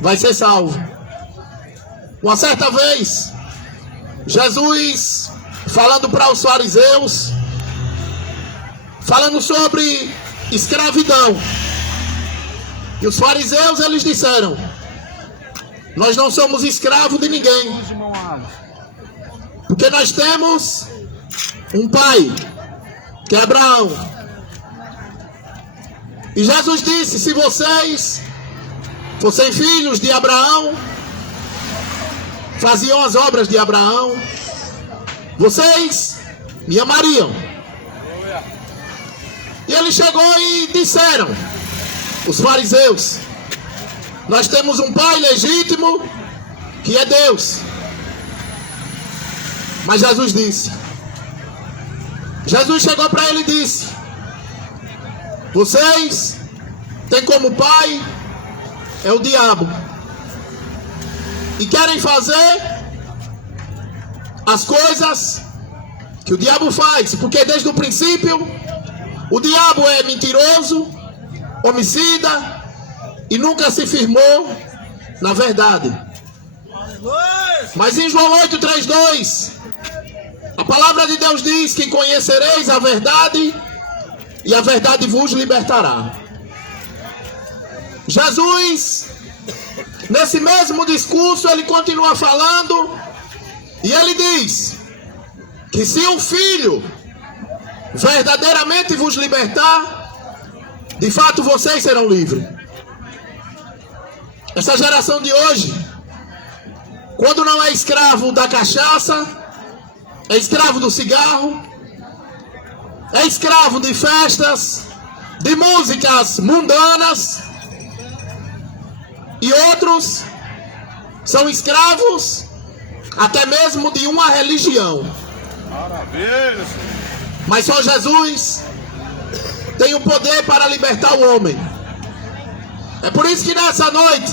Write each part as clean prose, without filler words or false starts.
vai ser salvo. Uma certa vez, Jesus, falando para os fariseus, falando sobre escravidão. E os fariseus, eles disseram: nós não somos escravos de ninguém, porque nós temos um pai, que é Abraão. E Jesus disse: se vocês fossem filhos de Abraão, faziam as obras de Abraão, vocês me amariam. E ele chegou e disseram, os fariseus: nós temos um pai legítimo, que é Deus. Mas Jesus chegou para ele e disse: vocês têm como pai é o diabo, e querem fazer as coisas que o diabo faz, porque desde o princípio o diabo é mentiroso, homicida, e nunca se firmou na verdade. Mas em João 8:32, a palavra de Deus diz que conhecereis a verdade e a verdade vos libertará. Jesus, nesse mesmo discurso, ele continua falando e ele diz que se o Filho verdadeiramente vos libertar, de fato vocês serão livres. Essa geração de hoje, quando não é escravo da cachaça, é escravo do cigarro, é escravo de festas, de músicas mundanas, e outros são escravos até mesmo de uma religião. Maravilha. Mas só Jesus tem o poder para libertar o homem. É por isso que nessa noite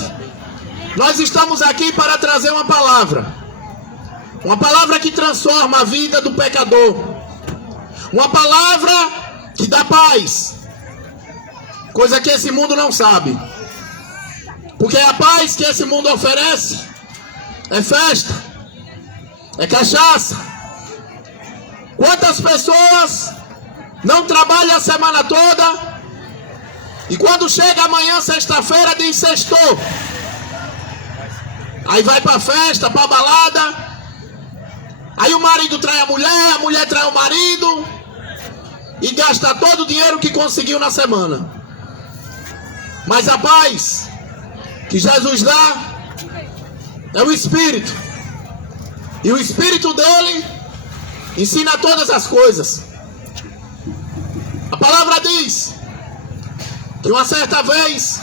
nós estamos aqui para trazer uma palavra que transforma a vida do pecador, uma palavra que dá paz, coisa que esse mundo não sabe, porque a paz que esse mundo oferece é festa, é cachaça. Quantas pessoas não trabalham a semana toda e quando chega amanhã, sexta-feira, diz sextou, aí vai pra festa, pra balada, aí o marido trai a mulher trai o marido e gasta todo o dinheiro que conseguiu na semana. Mas a paz que Jesus dá é o Espírito, e o Espírito dele ensina todas as coisas. A palavra diz que uma certa vez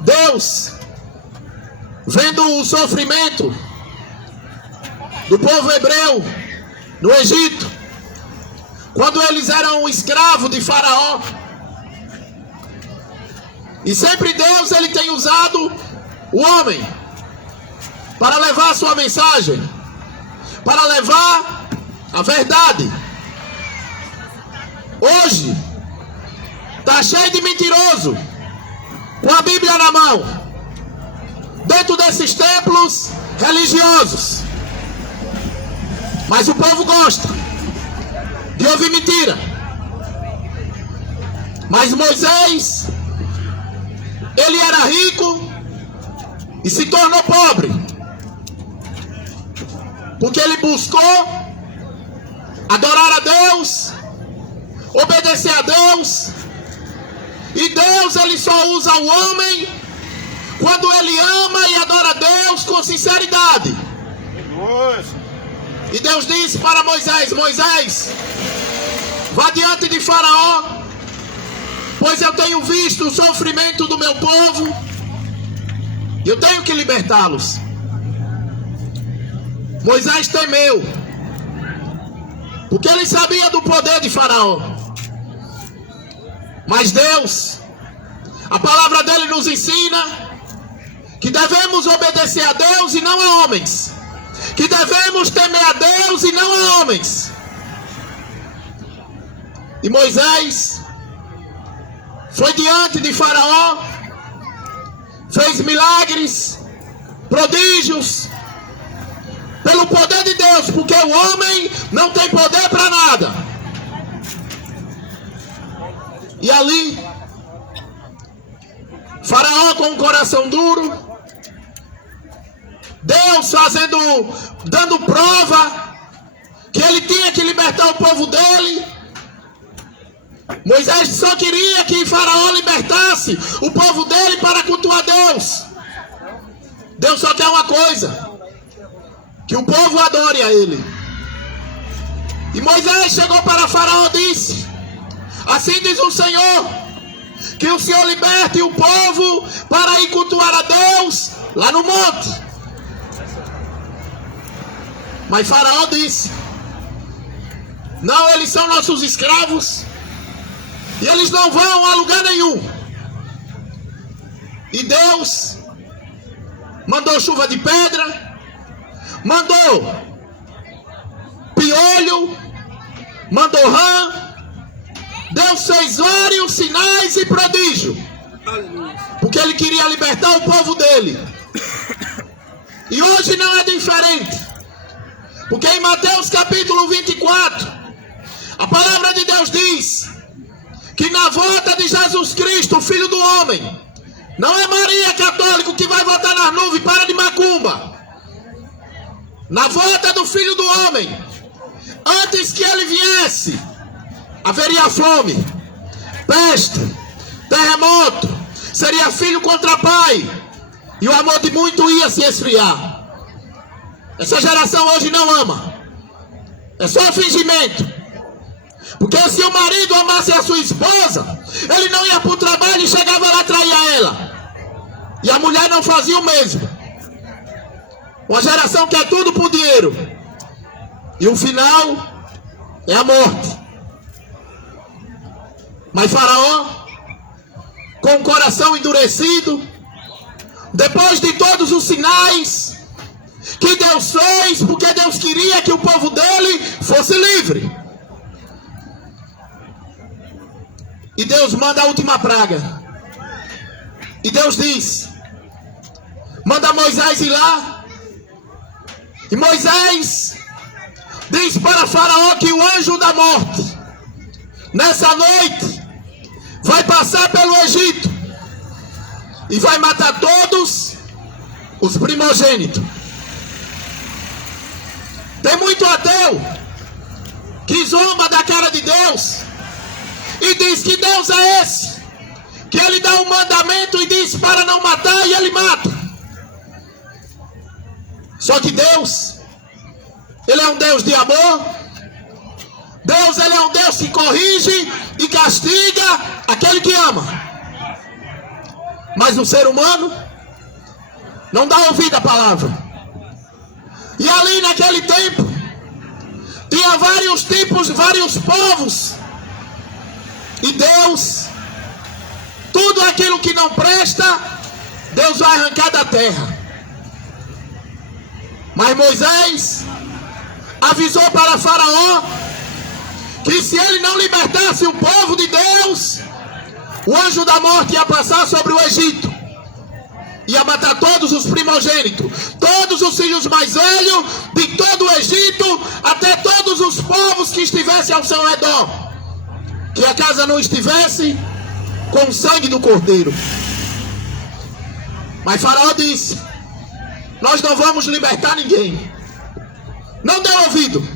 Deus, vendo o sofrimento do povo hebreu no Egito, quando eles eram escravos de Faraó, e sempre Deus, ele tem usado o homem para levar a sua mensagem, para levar a verdade. Hoje está cheio de mentiroso com a Bíblia na mão, dentro desses templos religiosos. Mas o povo gosta de ouvir mentira. Mas Moisés, ele era rico e se tornou pobre, porque ele buscou adorar a Deus, obedecer a Deus. E Deus, ele só usa o homem quando ele ama e adora a Deus com sinceridade. E Deus disse para Moisés: Moisés, vá diante de Faraó, pois eu tenho visto o sofrimento do meu povo e eu tenho que libertá-los. Moisés temeu, porque ele sabia do poder de Faraó. Mas Deus, a palavra dele nos ensina que devemos obedecer a Deus e não a homens, que devemos temer a Deus e não a homens. E Moisés foi diante de Faraó, fez milagres, prodígios, pelo poder de Deus, porque o homem não tem poder para nada. E ali, Faraó com um coração duro, Deus dando prova que ele tinha que libertar o povo dele. Moisés só queria que Faraó libertasse o povo dele para cultuar Deus. Deus só quer uma coisa: que o povo adore a ele. E Moisés chegou para Faraó e disse: assim diz o Senhor, que o Senhor liberte o povo para ir cultuar a Deus lá no monte. Mas Faraó disse: não, eles são nossos escravos e eles não vão a lugar nenhum. E Deus mandou chuva de pedra, mandou piolho, mandou rã. Deus fez vários sinais e prodígios, porque ele queria libertar o povo dele. E hoje não é diferente, porque em Mateus capítulo 24, a palavra de Deus diz que na volta de Jesus Cristo, o Filho do Homem, não é Maria católico que vai voltar nas nuvens, para de macumba. Na volta do Filho do Homem, antes que ele viesse, haveria fome, peste, terremoto, seria filho contra pai, e o amor de muito ia se esfriar. Essa geração hoje não ama, é só fingimento. Porque se o marido amasse a sua esposa, ele não ia para o trabalho e chegava lá trair ela. E a mulher não fazia o mesmo. Uma geração que é tudo por dinheiro, e o final é a morte. Mas Faraó, com o coração endurecido, depois de todos os sinais que Deus fez, porque Deus queria que o povo dele fosse livre, e Deus manda a última praga. E Deus diz: manda Moisés ir lá. E Moisés diz para Faraó que o anjo da morte, nessa noite, vai passar pelo Egito e vai matar todos os primogênitos. Tem muito ateu que zomba da cara de Deus e diz que Deus é esse, que ele dá um mandamento e diz para não matar, e ele mata. Só que Deus, ele é um Deus de amor. Deus, ele é um Deus que corrige e castiga aquele que ama. Mas o ser humano não dá ouvido à palavra. E ali naquele tempo tinha vários tipos, vários povos. E Deus, tudo aquilo que não presta, Deus vai arrancar da terra. Mas Moisés avisou para Faraó que se ele não libertasse o povo de Deus, o anjo da morte ia passar sobre o Egito, ia matar todos os primogênitos, todos os filhos mais velhos de todo o Egito, até todos os povos que estivessem ao seu redor, que a casa não estivesse com o sangue do cordeiro. Mas Faraó disse: nós não vamos libertar ninguém. Não deu ouvido.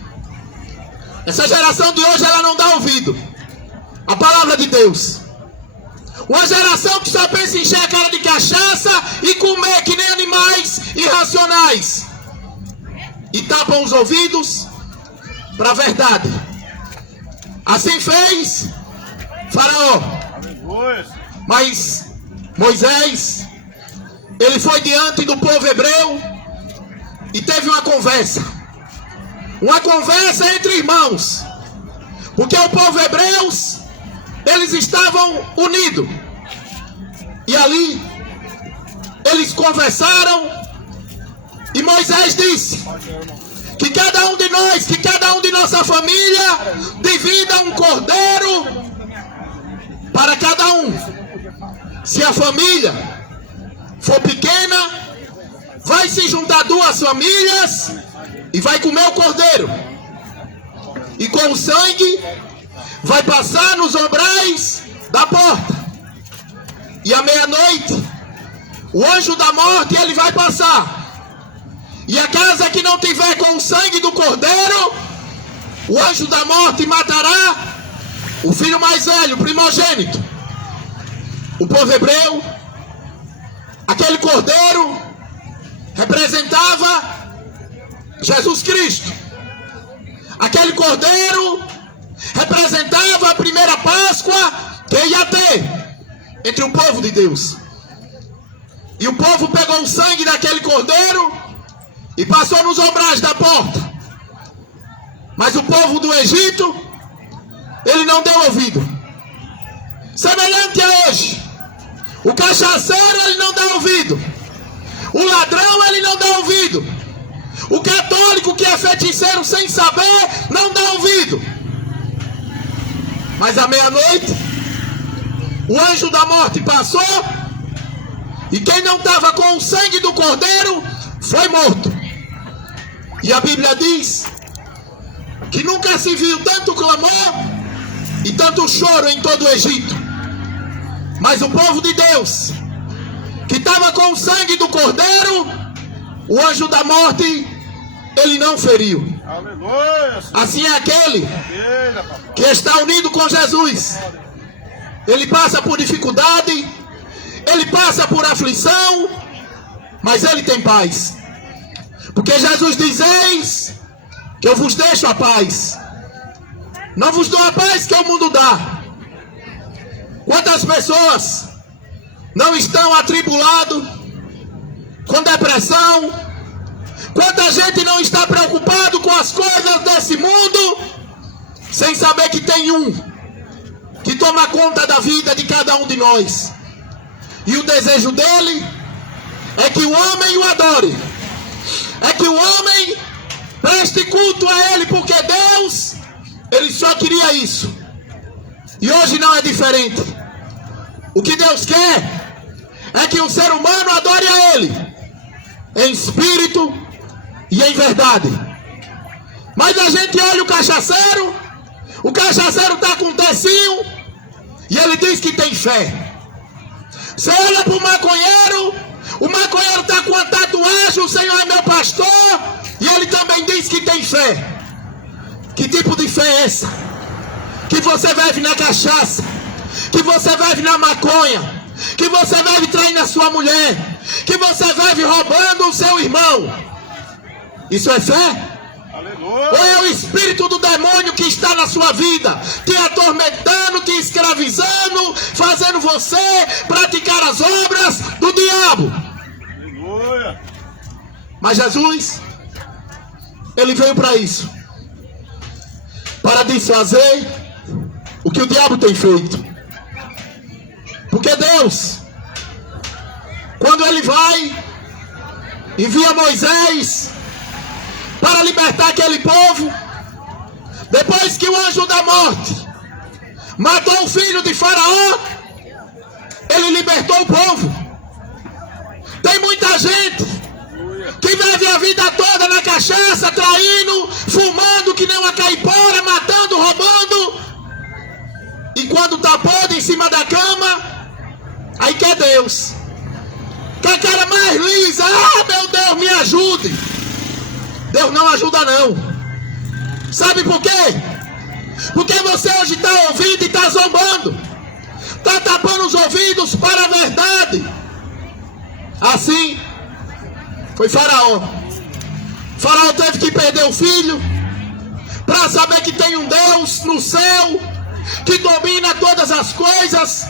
Essa geração de hoje, ela não dá ouvido à palavra de Deus. Uma geração que só pensa em encher a cara de cachaça e comer que nem animais irracionais, e tapam os ouvidos para a verdade. Assim fez Faraó. Mas Moisés, ele foi diante do povo hebreu e teve uma conversa entre irmãos, porque o povo hebreus, eles estavam unidos, e ali eles conversaram, e Moisés disse que cada um de nós, que cada um de nossa família divida um cordeiro para cada um. Se a família for pequena, vai se juntar duas famílias e vai comer o cordeiro. E com o sangue vai passar nos umbrais da porta. E à meia-noite, o anjo da morte ele vai passar. E a casa que não tiver com o sangue do cordeiro, o anjo da morte matará o filho mais velho, o primogênito. O povo hebreu, aquele cordeiro representava Jesus Cristo. Aquele cordeiro representava a primeira Páscoa que ia ter entre o povo de Deus. E o povo pegou o sangue daquele cordeiro e passou nos umbrais da porta. Mas o povo do Egito, ele não deu ouvido. Semelhante a hoje, o cachaceiro ele não dá ouvido. O ladrão ele não dá ouvido. O católico que é feiticeiro sem saber não dá ouvido. Mas à meia-noite, o anjo da morte passou e quem não estava com o sangue do cordeiro foi morto. E a Bíblia diz que nunca se viu tanto clamor e tanto choro em todo o Egito. Mas o povo de Deus, que estava com o sangue do cordeiro, o anjo da morte, ele não feriu. Aleluia. Assim é aquele que está unido com Jesus. Ele passa por dificuldade, ele passa por aflição, mas ele tem paz. Porque Jesus diz: eis que eu vos deixo a paz. Não vos dou a paz que o mundo dá. Quantas pessoas não estão atribuladas, com depressão? Quanta gente não está preocupado com as coisas desse mundo, sem saber que tem um que toma conta da vida de cada um de nós. E o desejo dele é que o homem o adore, é que o homem preste culto a ele, porque Deus, ele só queria isso. E hoje não é diferente. O que Deus quer é que o ser humano adore a ele em espírito e em verdade. Mas a gente olha o cachaceiro está com um tecinho e ele diz que tem fé. Você olha para o maconheiro está com uma tatuagem, o Senhor é meu pastor, e ele também diz que tem fé. Que tipo de fé é essa? Que você vive na cachaça, que você vive na maconha, que você vive traindo a sua mulher, que você vive roubando o seu irmão. Isso é fé? Aleluia. Ou é o espírito do demônio que está na sua vida, te atormentando, te escravizando, fazendo você praticar as obras do diabo? Aleluia. Mas Jesus, ele veio para isso, para desfazer o que o diabo tem feito. Porque Deus, quando ele vai, envia Moisés para libertar aquele povo, depois que o anjo da morte matou o filho de Faraó, ele libertou o povo. Tem muita gente que vive a vida toda na cachaça, traindo, fumando que nem uma caipora, matando, roubando, e quando está podre em cima da cama, aí quer Deus, quer a cara mais lisa. Ah, meu Deus, me ajude. Deus não ajuda não. Sabe por quê? Porque você hoje está ouvindo e está zombando, está tapando os ouvidos para a verdade. Assim foi Faraó. Faraó teve que perder o filho para saber que tem um Deus no céu que domina todas as coisas,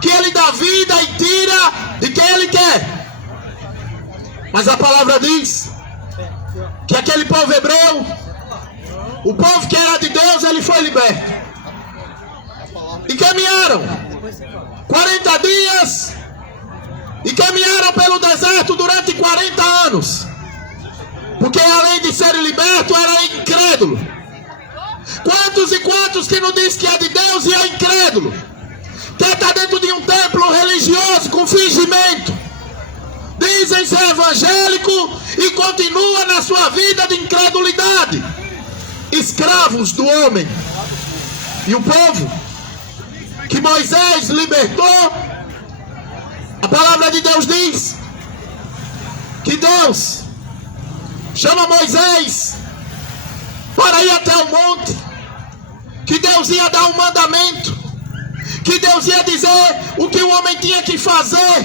que ele dá vida e tira de quem ele quer. Mas a palavra diz que aquele povo hebreu, o povo que era de Deus, ele foi liberto. E caminharam 40 dias e caminharam pelo deserto durante 40 anos. Porque além de serem libertos, era incrédulo. Quantos e quantos que não diz que é de Deus e é incrédulo? Quer estar dentro de um templo religioso com fingimento, dizem ser evangélico e continua na sua vida de incredulidade. Escravos do homem. E o povo que Moisés libertou, a palavra de Deus diz que Deus chama Moisés para ir até o monte, que Deus ia dar um mandamento, que Deus ia dizer o que o homem tinha que fazer,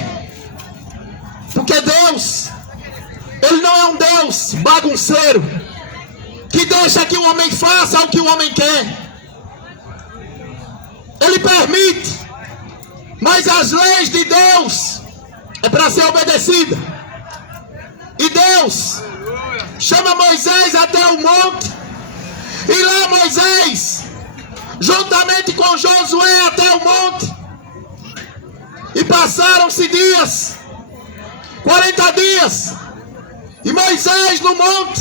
porque Deus, Ele não é um Deus bagunceiro, que deixa que o homem faça o que o homem quer. Ele permite, mas as leis de Deus é para ser obedecida. E Deus chama Moisés até o monte, e lá Moisés, juntamente com Josué, até o monte. E passaram-se dias, 40 dias, e Moisés no monte,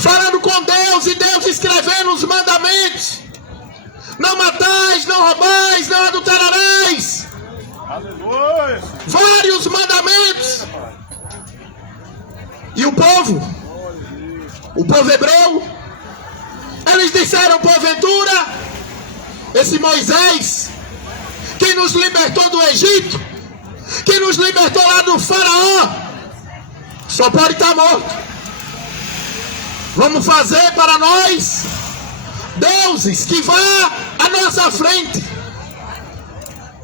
falando com Deus, e Deus escrevendo os mandamentos: não matais, não roubais, não adulterareis. Aleluia. Vários mandamentos. E o povo hebreu, eles disseram: porventura, esse Moisés, que nos libertou do Egito, que nos libertou lá do faraó, só pode estar morto. Vamos fazer para nós deuses que vá à nossa frente.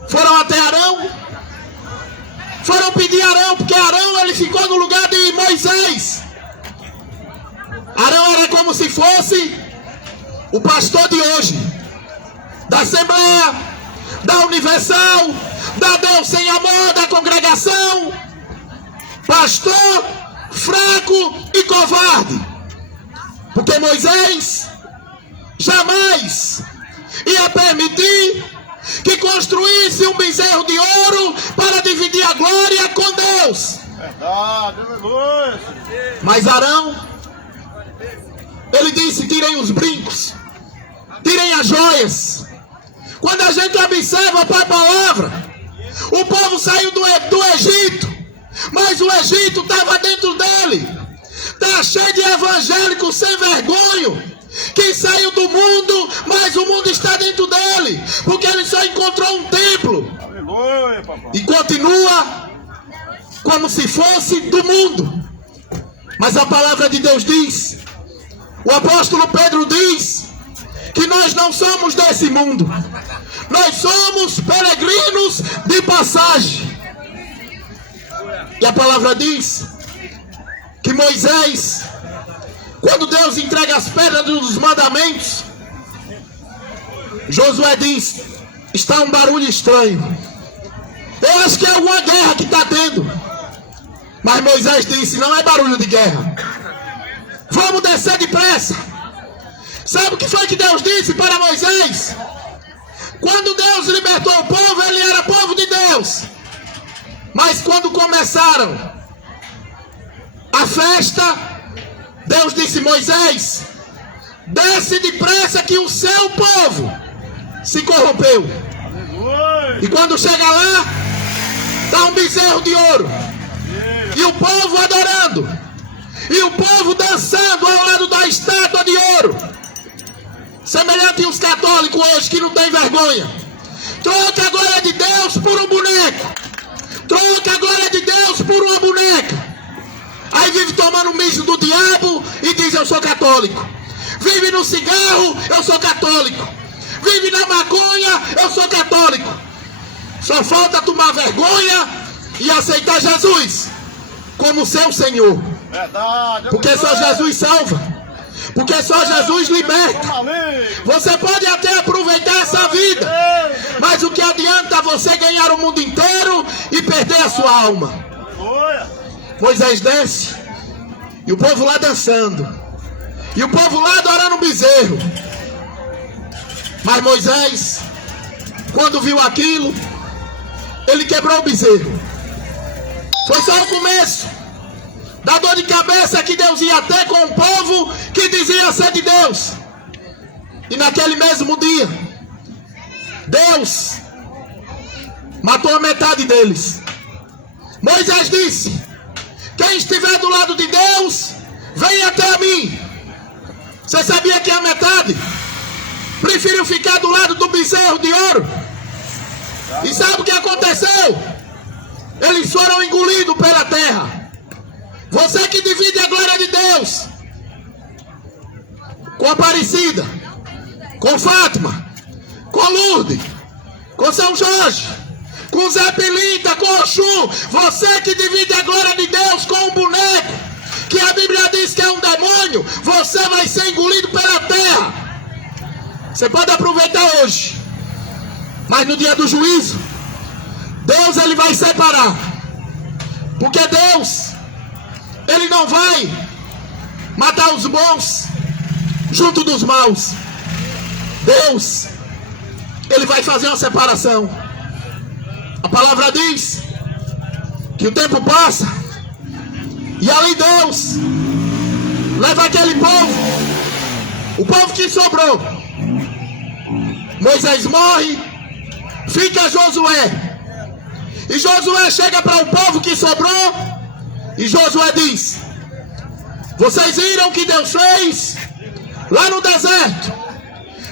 Foram até Arão, foram pedir Arão, porque Arão, ele ficou no lugar de Moisés. Arão era como se fosse o pastor de hoje, da Assembleia, da Universal, da Deus Sem Amor, da congregação. Pastor fraco e covarde, porque Moisés jamais ia permitir que construísse um bezerro de ouro para dividir a glória com Deus. Verdade, aleluia. Mas Arão, ele disse: tirem os brincos, tirem as joias. Quando a gente observa para a palavra, o povo saiu do Egito, mas o Egito estava dentro dele. Está cheio de evangélicos sem vergonha, que saiu do mundo, mas o mundo está dentro dele, porque ele só encontrou um templo. Aleluia, papai. E continua como se fosse do mundo. Mas a palavra de Deus diz, o apóstolo Pedro diz, que nós não somos desse mundo, nós somos peregrinos de passagem. E a palavra diz que Moisés, quando Deus entrega as pedras dos mandamentos, Josué diz: está um barulho estranho, eu acho que é alguma guerra que está tendo. Mas Moisés disse: não é barulho de guerra, vamos descer depressa. Sabe o que foi que Deus disse para Moisés? Quando Deus libertou o povo, ele era povo de Deus. Mas quando começaram a festa, Deus disse: Moisés, desce depressa que o seu povo se corrompeu. E quando chega lá, está um bezerro de ouro, e o povo adorando, e o povo dançando ao lado da estátua de ouro, semelhante aos católicos hoje que não tem vergonha. Troca a glória de Deus por um boneco, troca a glória de Deus por uma boneca. Aí vive tomando mijo do diabo e diz: eu sou católico. Vive no cigarro, eu sou católico. Vive na maconha, eu sou católico. Só falta tomar vergonha e aceitar Jesus como seu Senhor. Verdade. Porque só Jesus salva, porque só Jesus liberta. Você pode até aproveitar essa vida, mas o que adianta você ganhar o mundo inteiro e perder a sua alma? Aleluia. Moisés desce, e o povo lá dançando, e o povo lá adorando o bezerro. Mas Moisés, quando viu aquilo, ele quebrou o bezerro. Foi só o começo da dor de cabeça que Deus ia ter com o povo que dizia ser de Deus. E naquele mesmo dia, Deus matou a metade deles. Moisés disse: do lado de Deus, vem até a mim. Você sabia que a metade preferiu ficar do lado do bezerro de ouro? E sabe o que aconteceu? Eles foram engolidos pela terra. Você que divide a glória de Deus com Aparecida, com Fátima, com Lourdes, com São Jorge, com Zé Pilinta, com Oxum. Você que divide a glória de Deus com um boneco, que a Bíblia diz que é um demônio, você vai ser engolido pela terra. Você pode aproveitar hoje, mas no dia do juízo, Deus ele vai separar. Porque Deus, ele não vai matar os bons junto dos maus. Deus, ele vai fazer uma separação. A palavra diz que o tempo passa e ali Deus leva aquele povo, o povo que sobrou. Moisés morre, fica Josué. E Josué chega para o povo que sobrou e Josué diz: vocês viram o que Deus fez lá no deserto,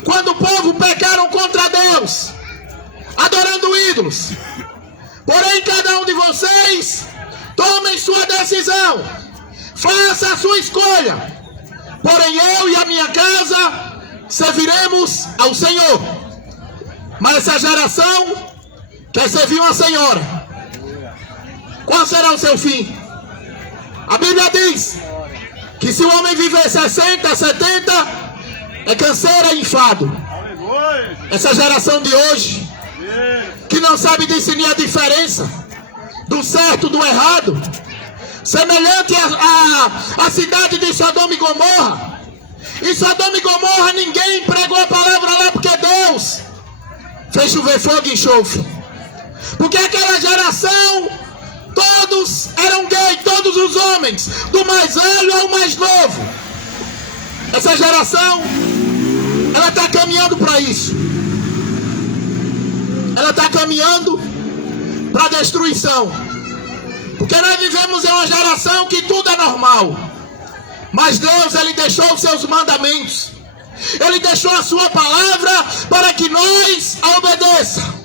quando o povo pecaram contra Deus, adorando ídolos. Porém, cada um de vocês tomem sua decisão, faça a sua escolha. Porém, eu e a minha casa serviremos ao Senhor. Mas essa geração quer servir uma senhora. Qual será o seu fim? A Bíblia diz que se o homem viver 60, 70, é canseira e enfado. Essa geração de hoje, que não sabe discernir a diferença do certo do errado, semelhante à cidade de Sodoma e Gomorra. Em Sodoma e Gomorra ninguém pregou a palavra lá, porque Deus fez chover fogo e enxofre. Porque aquela geração, todos eram gays, todos os homens, do mais velho ao mais novo. Essa geração, ela está caminhando para isso. Ela está caminhando para a destruição. Porque nós vivemos em uma geração que tudo é normal. Mas Deus, ele deixou os seus mandamentos. Ele deixou a sua palavra para que nós a obedeçamos.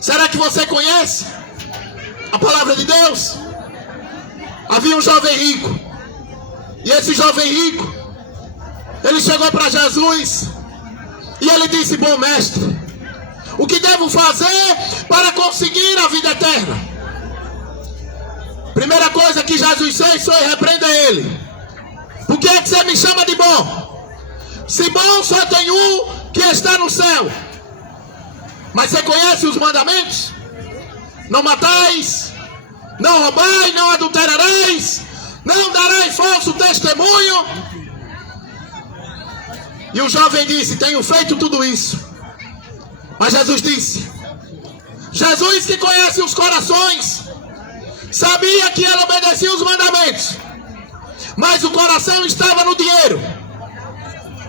Será que você conhece a palavra de Deus? Havia um jovem rico. E esse jovem rico, ele chegou para Jesus e ele disse: bom mestre, o que devo fazer para conseguir a vida eterna? Primeira coisa que Jesus fez foi repreender ele. Por que é que você me chama de bom? Se bom só tem um que está no céu. Mas você conhece os mandamentos? Não matais, não roubais, não adulterareis, não dareis falso testemunho. E o jovem disse: tenho feito tudo isso. Mas Jesus disse, Jesus que conhece os corações, sabia que ele obedecia os mandamentos, mas o coração estava no dinheiro.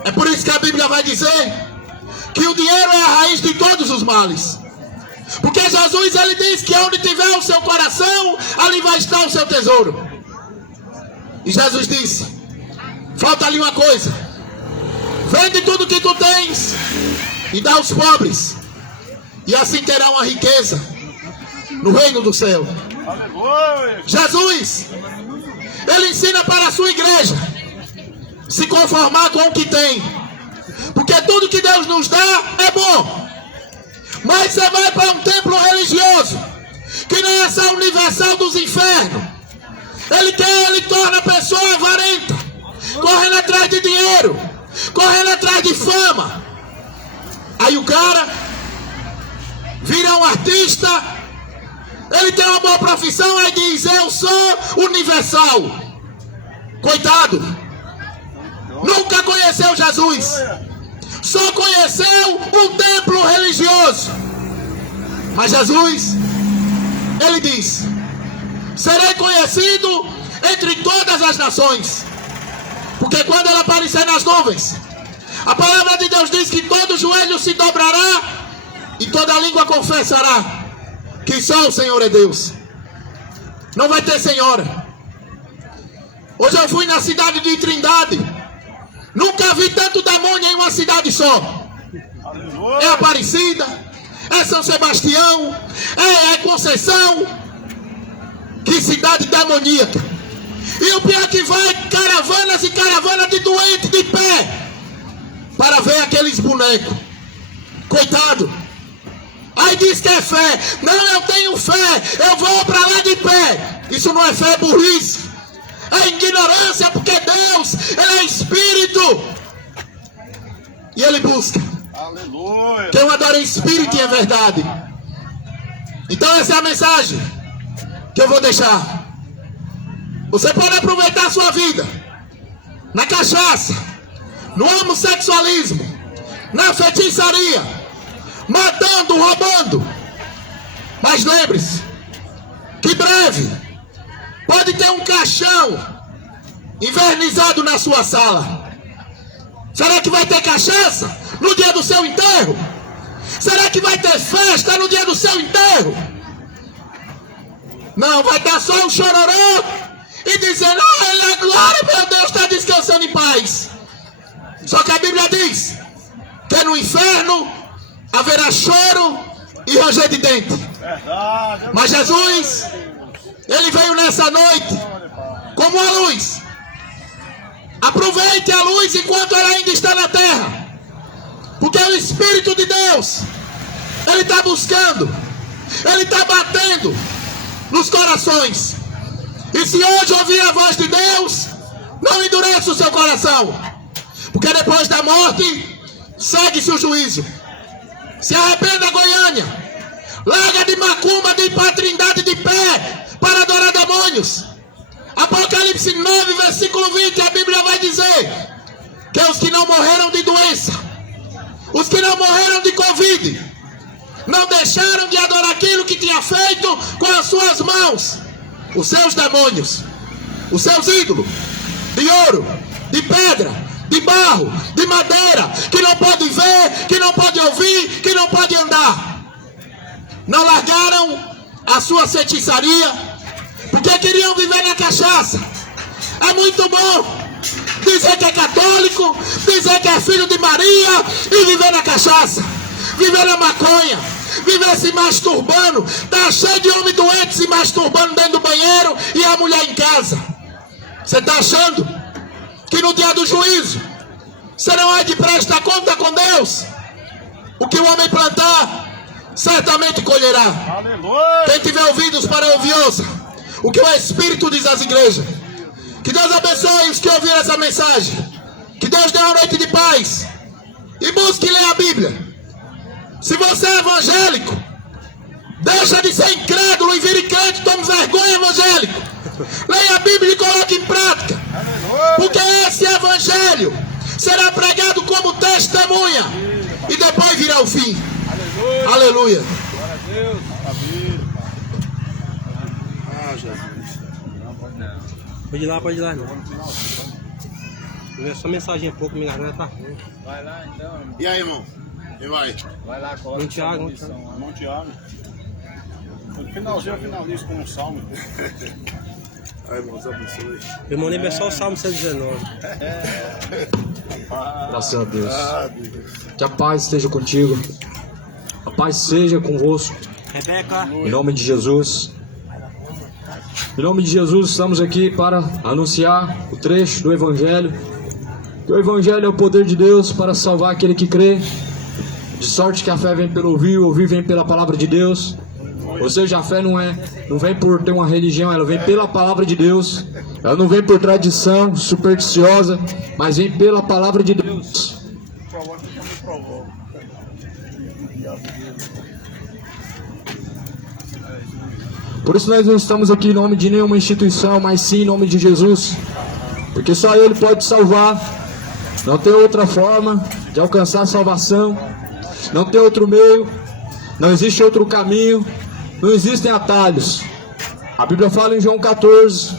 É por isso que a Bíblia vai dizer que o dinheiro é a raiz de todos os males. Porque Jesus, ele diz que onde tiver o seu coração, ali vai estar o seu tesouro. E Jesus disse: falta ali uma coisa, vende tudo que tu tens e dá aos pobres, e assim terá uma riqueza no reino do céu. Jesus, ele ensina para a sua igreja se conformar com o que tem, porque tudo que Deus nos dá é bom. Mas você vai para um templo religioso que não é essa universal dos infernos, ele torna a pessoa avarenta, correndo atrás de dinheiro, correndo atrás de fama. Aí o cara vira um artista, ele tem uma boa profissão, aí diz: eu sou universal. Coitado, nunca conheceu Jesus, só conheceu um templo religioso. Mas Jesus, ele diz: serei conhecido entre todas as nações. Porque quando ele aparecer nas nuvens, a palavra de Deus diz que todo joelho se dobrará e toda língua confessará que só o Senhor é Deus. Não vai ter senhora, Hoje eu fui na cidade de Trindade. Nunca vi tanto demônio em uma cidade só. É Aparecida, é São Sebastião, é Conceição. Que cidade demoníaca. E o pior é que vai caravanas e caravanas de doentes de pé para ver aqueles bonecos. Coitado. Aí diz que é fé. Não, eu tenho fé, eu vou para lá de pé. Isso não é fé, é burrice. É ignorância, porque Deus, Ele é Espírito. E Ele busca. Aleluia. Quem o adora em Espírito e é verdade. Então essa é a mensagem que eu vou deixar. Você pode aproveitar a sua vida na cachaça, no homossexualismo, na feitiçaria, matando, roubando. Mas lembre-se que breve pode ter um caixão invernizado na sua sala. Será que vai ter cachaça no dia do seu enterro? Será que vai ter festa no dia do seu enterro? Não, vai estar só um chororô e dizendo: ah, Ele é glória, meu Deus, está descansando em paz. Só que a Bíblia diz que no inferno haverá choro e ranger de dente. Verdade. Mas Jesus, Ele veio nessa noite como a luz. Aproveite a luz enquanto ela ainda está na terra, porque o Espírito de Deus, Ele está buscando, Ele está batendo nos corações. E se hoje ouvir a voz de Deus, não endureça o seu coração, porque depois da morte segue-se o juízo. Se arrependa, Goiânia. Larga de macumba, de ir para a Trindade de pé para adorar demônios. Apocalipse 9, versículo 20, a Bíblia vai dizer que os que não morreram de doença, os que não morreram de Covid, não deixaram de adorar aquilo que tinha feito com as suas mãos, os seus demônios, os seus ídolos, de ouro, de pedra, de barro, de madeira, que não pode ver, que não pode ouvir, que não pode andar. Não largaram a sua feitiçaria, porque queriam viver na cachaça. É muito bom dizer que é católico, dizer que é filho de Maria e viver na cachaça, viver na maconha, viver se masturbando. Tá cheio de homem doente se masturbando dentro do banheiro e a mulher em casa. Você tá achando que no dia do juízo você não é de prestar conta com Deus? O que o homem plantar, certamente colherá. Aleluia. Quem tiver ouvidos para ouvir, ouça o que o Espírito diz às igrejas. Que Deus abençoe os que ouviram essa mensagem. Que Deus dê uma noite de paz. E busque ler a Bíblia. Se você é evangélico, deixa de ser incrédulo e vire crente. Tome vergonha, evangélico. Leia a Bíblia e coloque em prática. Porque esse evangelho será pregado como testemunha e depois virá o fim. Aleluia. Glória a Deus. Maravilha. Ah, Jesus. Pode ir lá, irmão. Essa mensagem é pouco, minha garganta tá ruim. Vai lá então. E aí, irmão? Quem vai? Vai lá, coloca. Vamos, Thiago. Irmão Tiago. No finalzinho eu finalizo com um salmo. Ai, irmão, Deus abençoe. Irmão, lembra só o Salmo 119. Graças a Deus. Que a paz esteja contigo. A paz seja convosco. Rebeca. Em nome de Jesus. Em nome de Jesus, estamos aqui para anunciar o trecho do Evangelho. Que o Evangelho é o poder de Deus para salvar aquele que crê. De sorte que a fé vem pelo ouvir, o ouvir vem pela palavra de Deus. Ou seja, a fé não vem por ter uma religião, ela vem pela palavra de Deus. Ela não vem por tradição supersticiosa, mas vem pela palavra de Deus. Por isso nós não estamos aqui em nome de nenhuma instituição, mas sim em nome de Jesus. Porque só Ele pode salvar. Não tem outra forma de alcançar a salvação. Não tem outro meio. Não existe outro caminho. Não existem atalhos. A Bíblia fala em João 14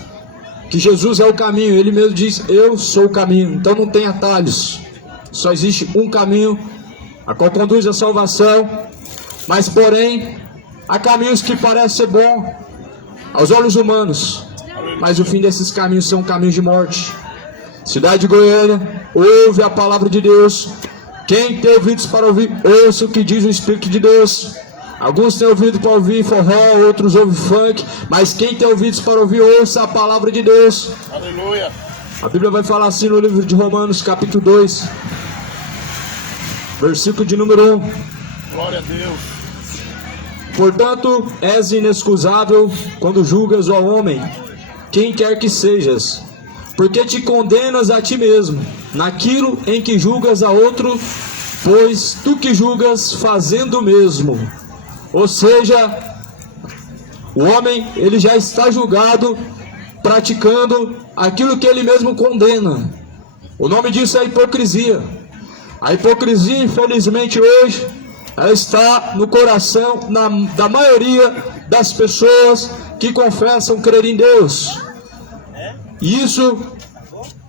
que Jesus é o caminho. Ele mesmo diz: eu sou o caminho. Então não tem atalhos. Só existe um caminho, a qual conduz à salvação. Mas porém, há caminhos que parecem ser bons aos olhos humanos, mas o fim desses caminhos são caminhos de morte. Cidade de Goiânia, ouve a palavra de Deus. Quem tem ouvidos para ouvir, ouça o que diz o Espírito de Deus. Alguns têm ouvido para ouvir forró, outros ouvem funk, mas quem tem ouvidos para ouvir, ouça a palavra de Deus. Aleluia. A Bíblia vai falar assim no livro de Romanos, capítulo 2, versículo de número 1. Glória a Deus. Portanto, és inexcusável quando julgas ao homem, quem quer que sejas, porque te condenas a ti mesmo, naquilo em que julgas a outro, pois tu que julgas fazendo o mesmo. Ou seja, o homem, ele já está julgado, praticando aquilo que ele mesmo condena. O nome disso é hipocrisia. A hipocrisia, infelizmente, hoje, ela está no coração da maioria das pessoas que confessam crer em Deus. E isso,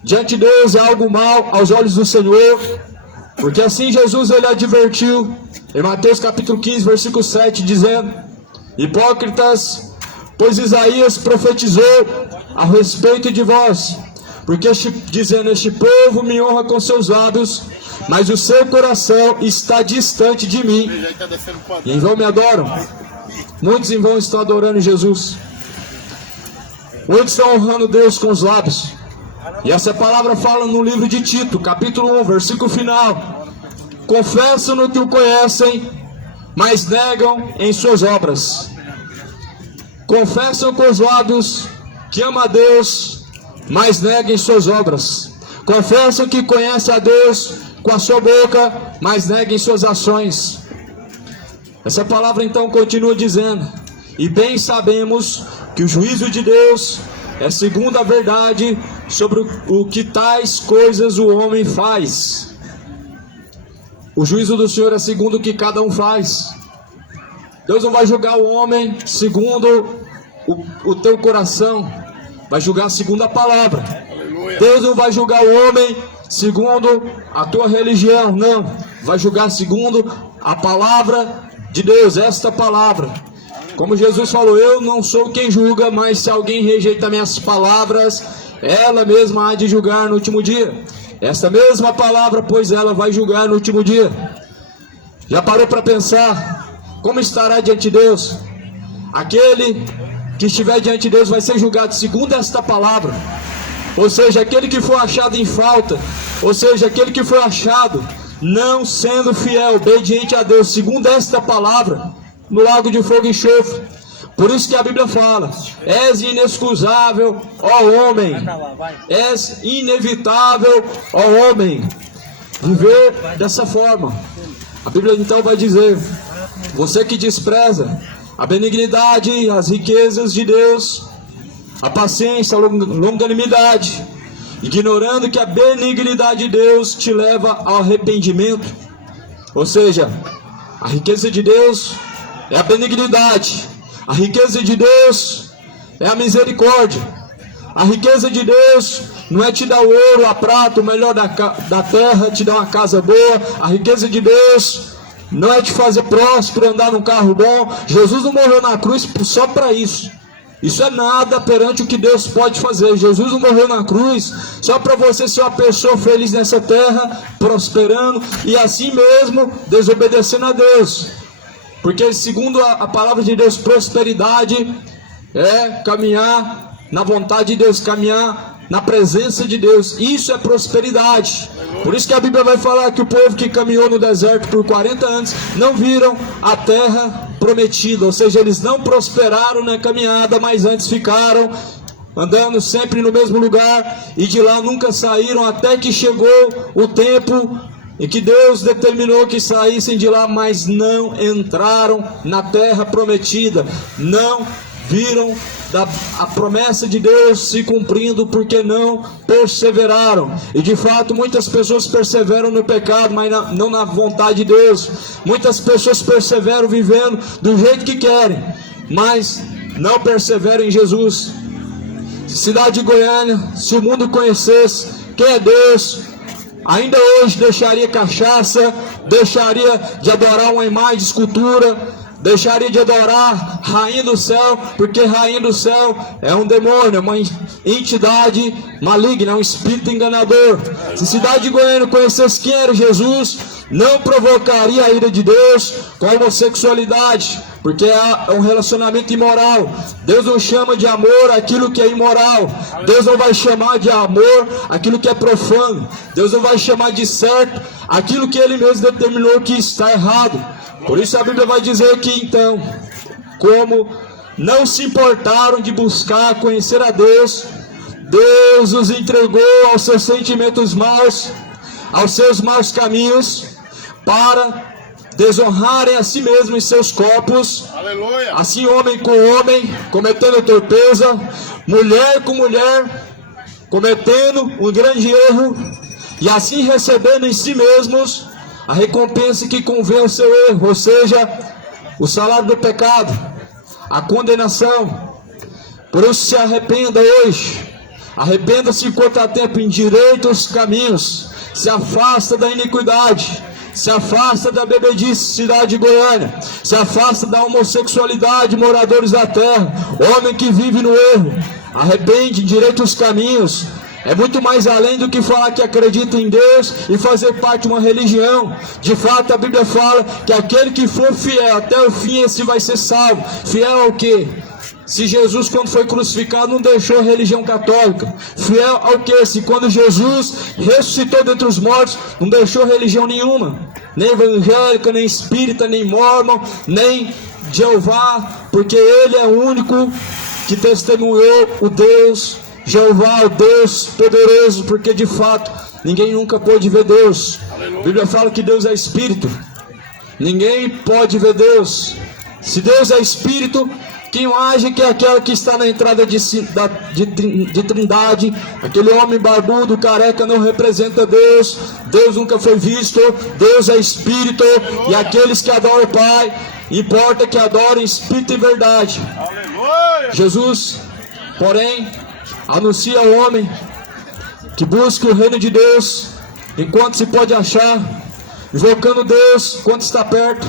diante de Deus, é algo mal aos olhos do Senhor, porque assim Jesus ele advertiu em Mateus capítulo 15, versículo 7, dizendo: hipócritas, pois Isaías profetizou a respeito de vós, porque dizendo, este povo me honra com seus lábios, mas o seu coração está distante de mim, e em vão me adoram. Muitos em vão estão adorando Jesus. Muitos estão honrando Deus com os lábios. E essa palavra fala no livro de Tito, capítulo 1, versículo final: confessam no que o conhecem, mas negam em suas obras. Confessam com os lábios que ama a Deus, mas negam em suas obras. Confessam que conhecem a Deus com a sua boca, mas negam em suas ações. Essa palavra então continua dizendo: e bem sabemos que o juízo de Deus é segundo a verdade sobre o que tais coisas o homem faz. O juízo do Senhor é segundo o que cada um faz. Deus não vai julgar o homem segundo o teu coração, vai julgar segundo a palavra. Aleluia. Deus não vai julgar o homem segundo a tua religião, não. Vai julgar segundo a palavra de Deus, esta palavra. Como Jesus falou: eu não sou quem julga, mas se alguém rejeita minhas palavras, ela mesma há de julgar no último dia. Esta mesma palavra, pois ela vai julgar no último dia. Já parou para pensar como estará diante de Deus? Aquele que estiver diante de Deus vai ser julgado segundo esta palavra. Ou seja, aquele que for achado em falta, ou seja, aquele que for achado não sendo fiel, obediente a Deus, segundo esta palavra, no lago de fogo e enxofre. Por isso que a Bíblia fala: és inexcusável, ó homem, és inevitável, ó homem, viver dessa forma. A Bíblia então vai dizer: você que despreza a benignidade, as riquezas de Deus, a paciência, a longanimidade, ignorando que a benignidade de Deus te leva ao arrependimento. Ou seja, a riqueza de Deus é a benignidade, a riqueza de Deus é a misericórdia. A riqueza de Deus não é te dar o ouro, a prata, o melhor da terra, te dar uma casa boa. A riqueza de Deus não é te fazer próspero, andar num carro bom. Jesus não morreu na cruz só para isso. Isso é nada perante o que Deus pode fazer. Jesus não morreu na cruz só para você ser uma pessoa feliz nessa terra, prosperando e assim mesmo desobedecendo a Deus. Porque segundo a palavra de Deus, prosperidade é caminhar na vontade de Deus, caminhar na presença de Deus. Isso é prosperidade. Por isso que a Bíblia vai falar que o povo que caminhou no deserto por 40 anos não viram a terra prometida. Ou seja, eles não prosperaram na caminhada, mas antes ficaram andando sempre no mesmo lugar e de lá nunca saíram, até que chegou o tempo em que Deus determinou que saíssem de lá, mas não entraram na terra prometida, não viram a promessa de Deus se cumprindo, porque não perseveraram. E de fato muitas pessoas perseveram no pecado, mas não na vontade de Deus. Muitas pessoas perseveram vivendo do jeito que querem, mas não perseveram em Jesus. Cidade de Goiânia, se o mundo conhecesse quem é Deus, ainda hoje deixaria cachaça, deixaria de adorar uma imagem de escultura, deixaria de adorar Rainha do Céu, porque Rainha do Céu é um demônio, é uma entidade maligna, é um espírito enganador. Se cidade de Goiânia conhecesse quem era Jesus, não provocaria a ira de Deus com a homossexualidade, porque é um relacionamento imoral. Deus não chama de amor aquilo que é imoral. Deus não vai chamar de amor aquilo que é profano. Deus não vai chamar de certo aquilo que Ele mesmo determinou que está errado. Por isso a Bíblia vai dizer aqui então, como não se importaram de buscar conhecer a Deus, Deus os entregou aos seus sentimentos maus, aos seus maus caminhos, para desonrarem a si mesmos em seus corpos. Aleluia. Assim homem com homem, cometendo torpeza, mulher com mulher, cometendo um grande erro, e assim recebendo em si mesmos a recompensa que convém ao seu erro, ou seja, o salário do pecado, a condenação. Por isso se arrependa hoje, arrependa-se enquanto há tempo, endireita os caminhos, se afasta da iniquidade, se afasta da bebedice, cidade de Goiânia, se afasta da homossexualidade, moradores da terra, homem que vive no erro, arrepende, endireita os caminhos. É muito mais além do que falar que acredita em Deus e fazer parte de uma religião. De fato, a Bíblia fala que aquele que for fiel até o fim, esse vai ser salvo. Fiel ao quê? Se Jesus, quando foi crucificado, não deixou a religião católica. Fiel ao quê? Se quando Jesus ressuscitou dentre os mortos, não deixou religião nenhuma. Nem evangélica, nem espírita, nem mórmon, nem Jeová. Porque Ele é o único que testemunhou o Deus Jeová, o Deus poderoso, porque de fato ninguém nunca pôde ver Deus. A Bíblia fala que Deus é Espírito. Ninguém pode ver Deus. Se Deus é Espírito, quem age que é aquela que está na entrada de Trindade, aquele homem barbudo, careca, não representa Deus. Deus nunca foi visto. Deus é Espírito. E aqueles que adoram o Pai, importa que adorem Espírito e verdade. Jesus, porém, anuncia ao homem que busque o reino de Deus enquanto se pode achar, invocando Deus enquanto está perto.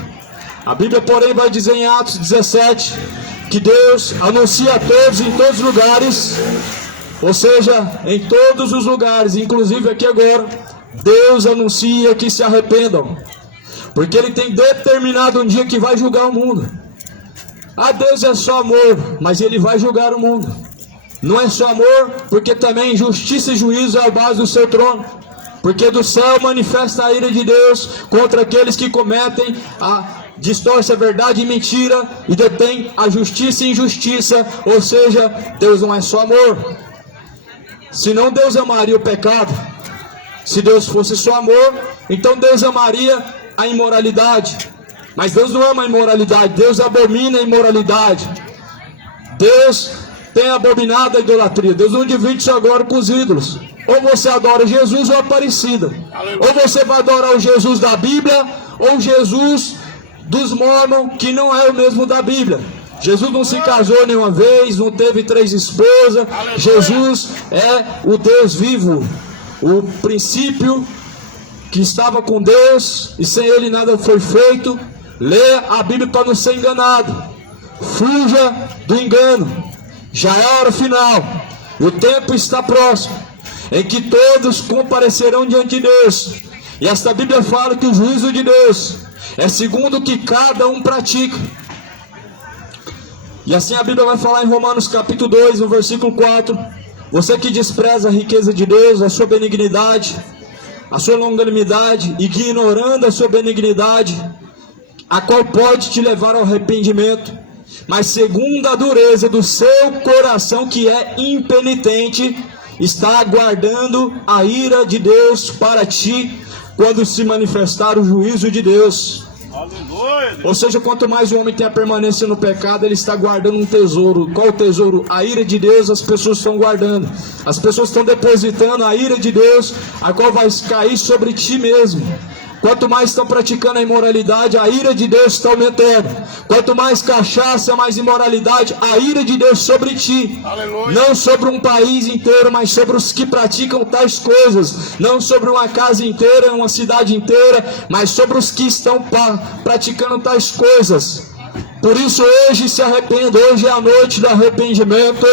A Bíblia, porém, vai dizer em Atos 17 que Deus anuncia a todos em todos os lugares, ou seja, em todos os lugares, inclusive aqui agora, Deus anuncia que se arrependam, porque Ele tem determinado um dia que vai julgar o mundo. Ah, Deus é só amor, mas Ele vai julgar o mundo. Não é só amor, porque também justiça e juízo é a base do seu trono. Porque do céu manifesta a ira de Deus contra aqueles que cometem distorce a verdade e mentira e detém a justiça e injustiça. Ou seja, Deus não é só amor. Senão Deus amaria o pecado. Se Deus fosse só amor, então Deus amaria a imoralidade. Mas Deus não ama a imoralidade, Deus abomina a imoralidade. Deus tem abominado a idolatria. Deus não divide sua glória com os ídolos. Ou você adora Jesus ou Aparecida. Ou você vai adorar o Jesus da Bíblia ou Jesus dos Mórmons, que não é o mesmo da Bíblia. Jesus não se casou nenhuma vez, não teve 3 esposas. Jesus é o Deus vivo, o princípio que estava com Deus e sem Ele nada foi feito. Leia a Bíblia para não ser enganado. Fuja do engano. Já é a hora final. O tempo está próximo em que todos comparecerão diante de Deus. E esta Bíblia fala que o juízo de Deus é segundo o que cada um pratica. E assim a Bíblia vai falar em Romanos capítulo 2, no versículo 4. Você que despreza a riqueza de Deus, a sua benignidade, a sua longanimidade, ignorando a sua benignidade, a qual pode te levar ao arrependimento, mas segundo a dureza do seu coração, que é impenitente, está aguardando a ira de Deus para ti, quando se manifestar o juízo de Deus. Aleluia. Ou seja, quanto mais o homem tem a permanência no pecado, ele está guardando um tesouro. Qual o tesouro? A ira de Deus. As pessoas estão guardando, as pessoas estão depositando a ira de Deus, a qual vai cair sobre ti mesmo. Quanto mais estão praticando a imoralidade, a ira de Deus está aumentando. Quanto mais cachaça, mais imoralidade, a ira de Deus sobre ti. Aleluia. Não sobre um país inteiro, mas sobre os que praticam tais coisas. Não sobre uma casa inteira, uma cidade inteira, mas sobre os que estão praticando tais coisas. Por isso hoje se arrependa, hoje é a noite do arrependimento,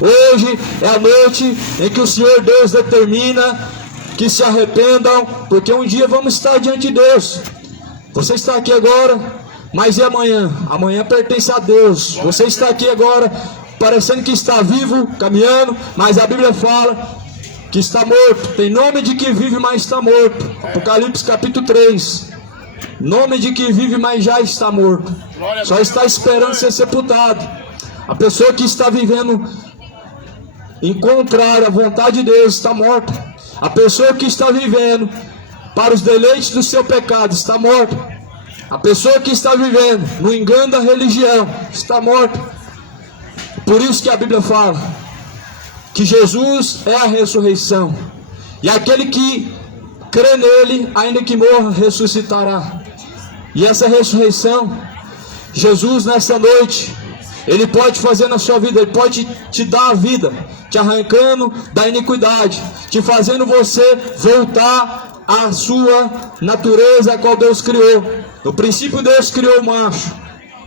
hoje é a noite em que o Senhor Deus determina que se arrependam, porque um dia vamos estar diante de Deus. Você está aqui agora, mas e amanhã? Amanhã pertence a Deus. Você está aqui agora, parecendo que está vivo, caminhando, mas a Bíblia fala que está morto. Tem nome de que vive, mas está morto. Apocalipse capítulo 3. Nome de que vive, mas já está morto. Só está esperando ser sepultado. A pessoa que está vivendo em contrário à vontade de Deus está morta. A pessoa que está vivendo para os deleites do seu pecado está morta. A pessoa que está vivendo no engano da religião está morta. Por isso que a Bíblia fala que Jesus é a ressurreição, e aquele que crê nele, ainda que morra, ressuscitará. E essa ressurreição, Jesus nessa noite, Ele pode fazer na sua vida, Ele pode te dar a vida, te arrancando da iniquidade, te fazendo você voltar à sua natureza, a qual Deus criou. No princípio Deus criou o macho,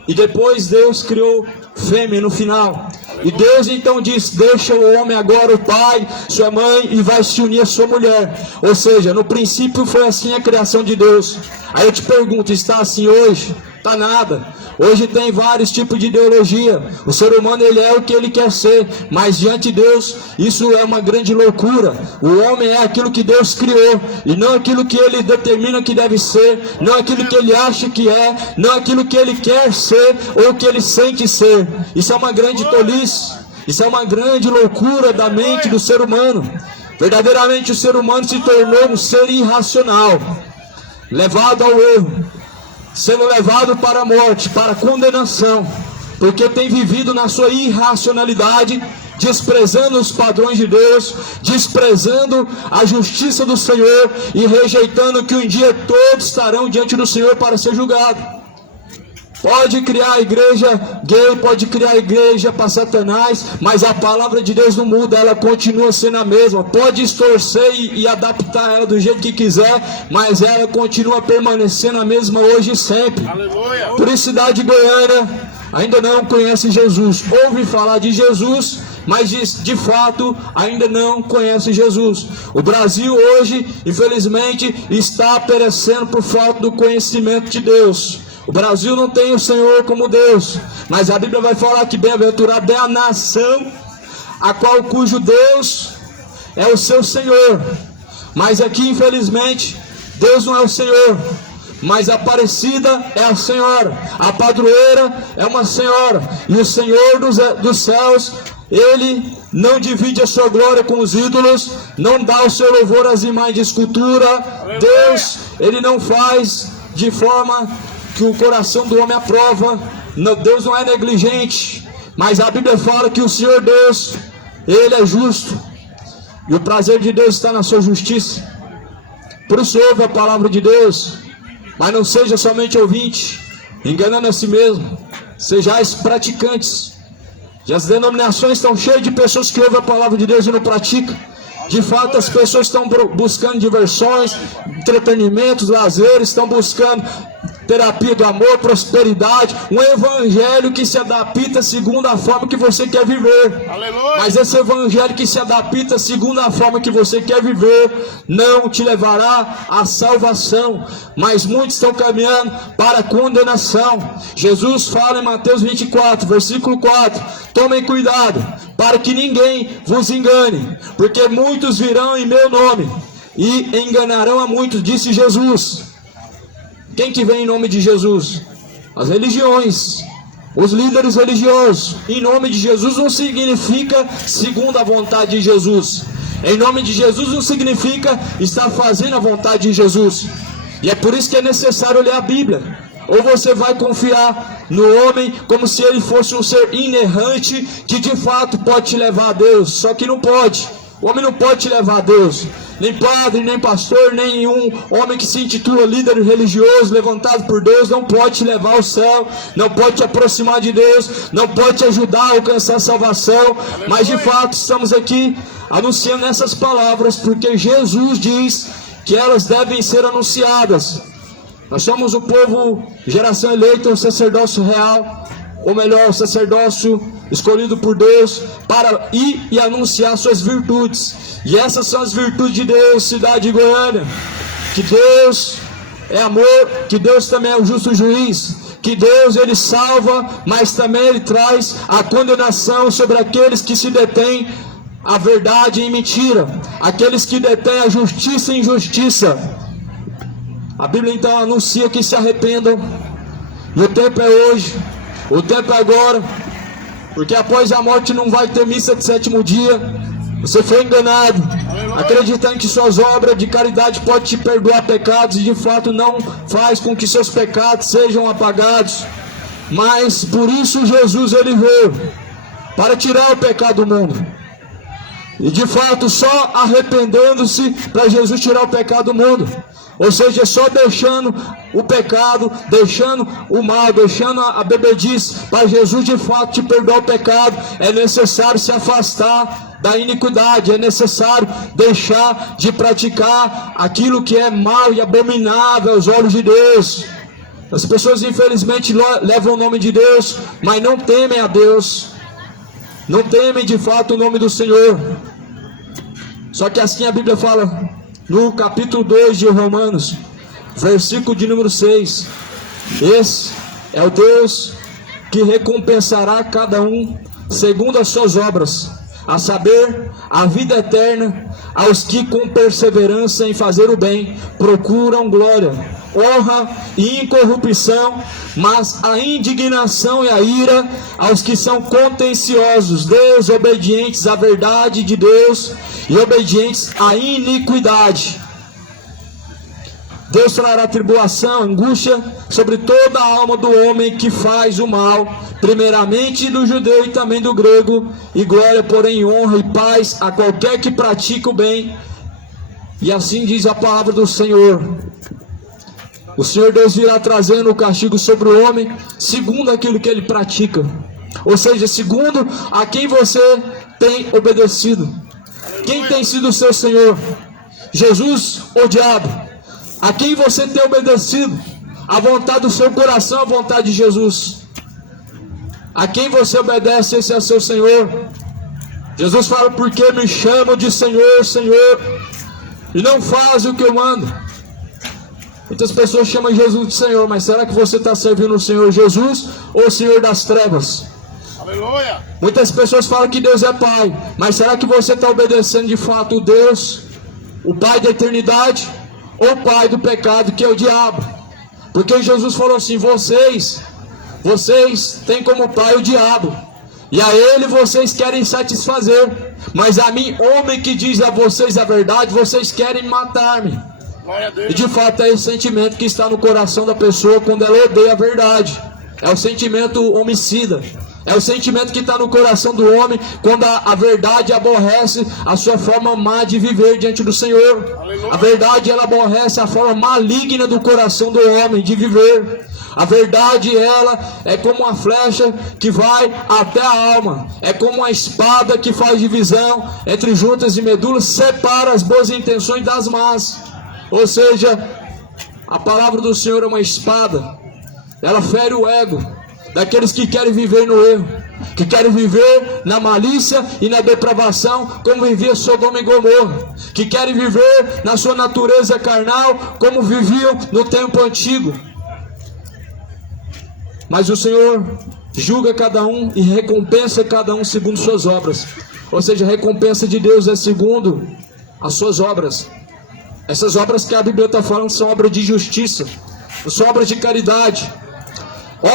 e depois Deus criou fêmea no final. E Deus então disse: deixa o homem agora, o pai, sua mãe, e vai se unir à sua mulher. Ou seja, no princípio foi assim a criação de Deus. Aí eu te pergunto, está assim hoje? Está nada. Hoje tem vários tipos de ideologia. O ser humano, ele é o que ele quer ser, mas diante de Deus isso é uma grande loucura. O homem é aquilo que Deus criou, e não aquilo que ele determina que deve ser, não aquilo que ele acha que é, não aquilo que ele quer ser ou que ele sente ser. Isso é uma grande tolice. Isso é uma grande loucura da mente do ser humano. Verdadeiramente o ser humano se tornou um ser irracional, levado ao erro, sendo levado para a morte, para a condenação, porque tem vivido na sua irracionalidade, desprezando os padrões de Deus, desprezando a justiça do Senhor e rejeitando que um dia todos estarão diante do Senhor para ser julgado. Pode criar a igreja gay, pode criar a igreja para Satanás, mas a palavra de Deus não muda, ela continua sendo a mesma. Pode distorcer e adaptar ela do jeito que quiser, mas ela continua permanecendo a mesma hoje e sempre. Aleluia. Por isso, cidade de Goiânia ainda não conhece Jesus. Ouve falar de Jesus, mas de fato ainda não conhece Jesus. O Brasil hoje, infelizmente, está perecendo por falta do conhecimento de Deus. O Brasil não tem o Senhor como Deus, mas a Bíblia vai falar que bem-aventurada é a nação cujo Deus é o seu Senhor. Mas aqui, infelizmente, Deus não é o Senhor, mas a Aparecida é a Senhora, a padroeira é uma senhora, e o Senhor dos céus, Ele não divide a sua glória com os ídolos, não dá o seu louvor às imagens de escultura. Deus, Ele não faz de forma que o coração do homem aprova. Deus não é negligente, mas a Bíblia fala que o Senhor Deus, Ele é justo, e o prazer de Deus está na sua justiça. Por isso ouve a palavra de Deus, mas não seja somente ouvinte, enganando a si mesmo, sejais praticantes. E as denominações estão cheias de pessoas que ouvem a palavra de Deus e não praticam. De fato, as pessoas estão buscando diversões, entretenimentos, lazeres, estão buscando terapia do amor, prosperidade, um evangelho que se adapta segundo a forma que você quer viver. Aleluia. Mas esse evangelho que se adapta segundo a forma que você quer viver não te levará à salvação, mas muitos estão caminhando para a condenação. Jesus fala em Mateus 24, versículo 4: tomem cuidado para que ninguém vos engane, porque muitos virão em meu nome e enganarão a muitos, disse Jesus. Quem que vem em nome de Jesus? As religiões, os líderes religiosos. Em nome de Jesus não significa segundo a vontade de Jesus. Em nome de Jesus não significa estar fazendo a vontade de Jesus. E é por isso que é necessário ler a Bíblia. Ou você vai confiar no homem como se ele fosse um ser inerrante que de fato pode te levar a Deus. Só que não pode. O homem não pode te levar a Deus. Nem padre, nem pastor, nenhum homem que se intitula líder religioso levantado por Deus não pode te levar ao céu, não pode te aproximar de Deus, não pode te ajudar a alcançar a salvação. Mas de fato estamos aqui anunciando essas palavras porque Jesus diz que elas devem ser anunciadas. Nós somos o povo, geração eleita, o sacerdócio real, ou melhor, o sacerdócio escolhido por Deus para ir e anunciar suas virtudes. E essas são as virtudes de Deus, cidade de Goiânia. Que Deus é amor, que Deus também é o justo juiz, que Deus ele salva, mas também ele traz a condenação sobre aqueles que se detêm a verdade em mentira, aqueles que detêm a justiça em injustiça. A Bíblia então anuncia que se arrependam, e o tempo é hoje, o tempo é agora, porque após a morte não vai ter missa de sétimo dia. Você foi enganado, acreditando que suas obras de caridade podem te perdoar pecados, e de fato não faz com que seus pecados sejam apagados. Mas por isso Jesus ele veio, para tirar o pecado do mundo. E de fato só arrependendo-se para Jesus tirar o pecado do mundo. Ou seja, só deixando o pecado, deixando o mal, deixando a bebedice, para Jesus de fato te perdoar o pecado, é necessário se afastar da iniquidade, é necessário deixar de praticar aquilo que é mal e abominável aos olhos de Deus. As pessoas infelizmente levam o nome de Deus, mas não temem a Deus, não temem de fato o nome do Senhor. Só que assim a Bíblia fala no capítulo 2 de Romanos, versículo de número 6: esse é o Deus que recompensará cada um segundo as suas obras, a saber, a vida eterna, aos que com perseverança em fazer o bem procuram glória, honra e incorrupção, mas a indignação e a ira aos que são contenciosos, desobedientes à verdade de Deus e obedientes à iniquidade. Deus trará tribulação, angústia sobre toda a alma do homem que faz o mal, primeiramente do judeu e também do grego, e glória, porém, honra e paz a qualquer que pratica o bem. E assim diz a palavra do Senhor: o Senhor Deus virá trazendo o castigo sobre o homem segundo aquilo que ele pratica, ou seja, segundo a quem você tem obedecido. Quem tem sido o seu Senhor? Jesus ou o diabo? A quem você tem obedecido? A vontade do seu coração, a vontade de Jesus. A quem você obedece, esse é o seu Senhor. Jesus fala: porque me chamam de Senhor, Senhor, e não fazem o que eu mando. Muitas pessoas chamam Jesus de Senhor, mas será que você está servindo o Senhor Jesus ou o Senhor das trevas? Aleluia! Muitas pessoas falam que Deus é Pai, mas será que você está obedecendo de fato o Deus, o Pai da eternidade, ou o pai do pecado, que é o diabo? Porque Jesus falou assim: vocês têm como pai o diabo, e a ele vocês querem satisfazer, mas a mim, homem que diz a vocês a verdade, vocês querem matar-me. E de fato é esse sentimento que está no coração da pessoa quando ela odeia a verdade. É o sentimento homicida. É o sentimento que está no coração do homem quando a verdade aborrece a sua forma má de viver diante do Senhor. A verdade, ela aborrece a forma maligna do coração do homem de viver. A verdade, ela é como uma flecha que vai até a alma. É como uma espada que faz divisão entre juntas e medulas, separa as boas intenções das más. Ou seja, a palavra do Senhor é uma espada. Ela fere o ego daqueles que querem viver no erro, que querem viver na malícia e na depravação, como vivia Sodoma e Gomorra, que querem viver na sua natureza carnal, como viviam no tempo antigo. Mas o Senhor julga cada um e recompensa cada um segundo suas obras. Ou seja, a recompensa de Deus é segundo as suas obras. Essas obras que a Bíblia está falando são obras de justiça, são obras de caridade.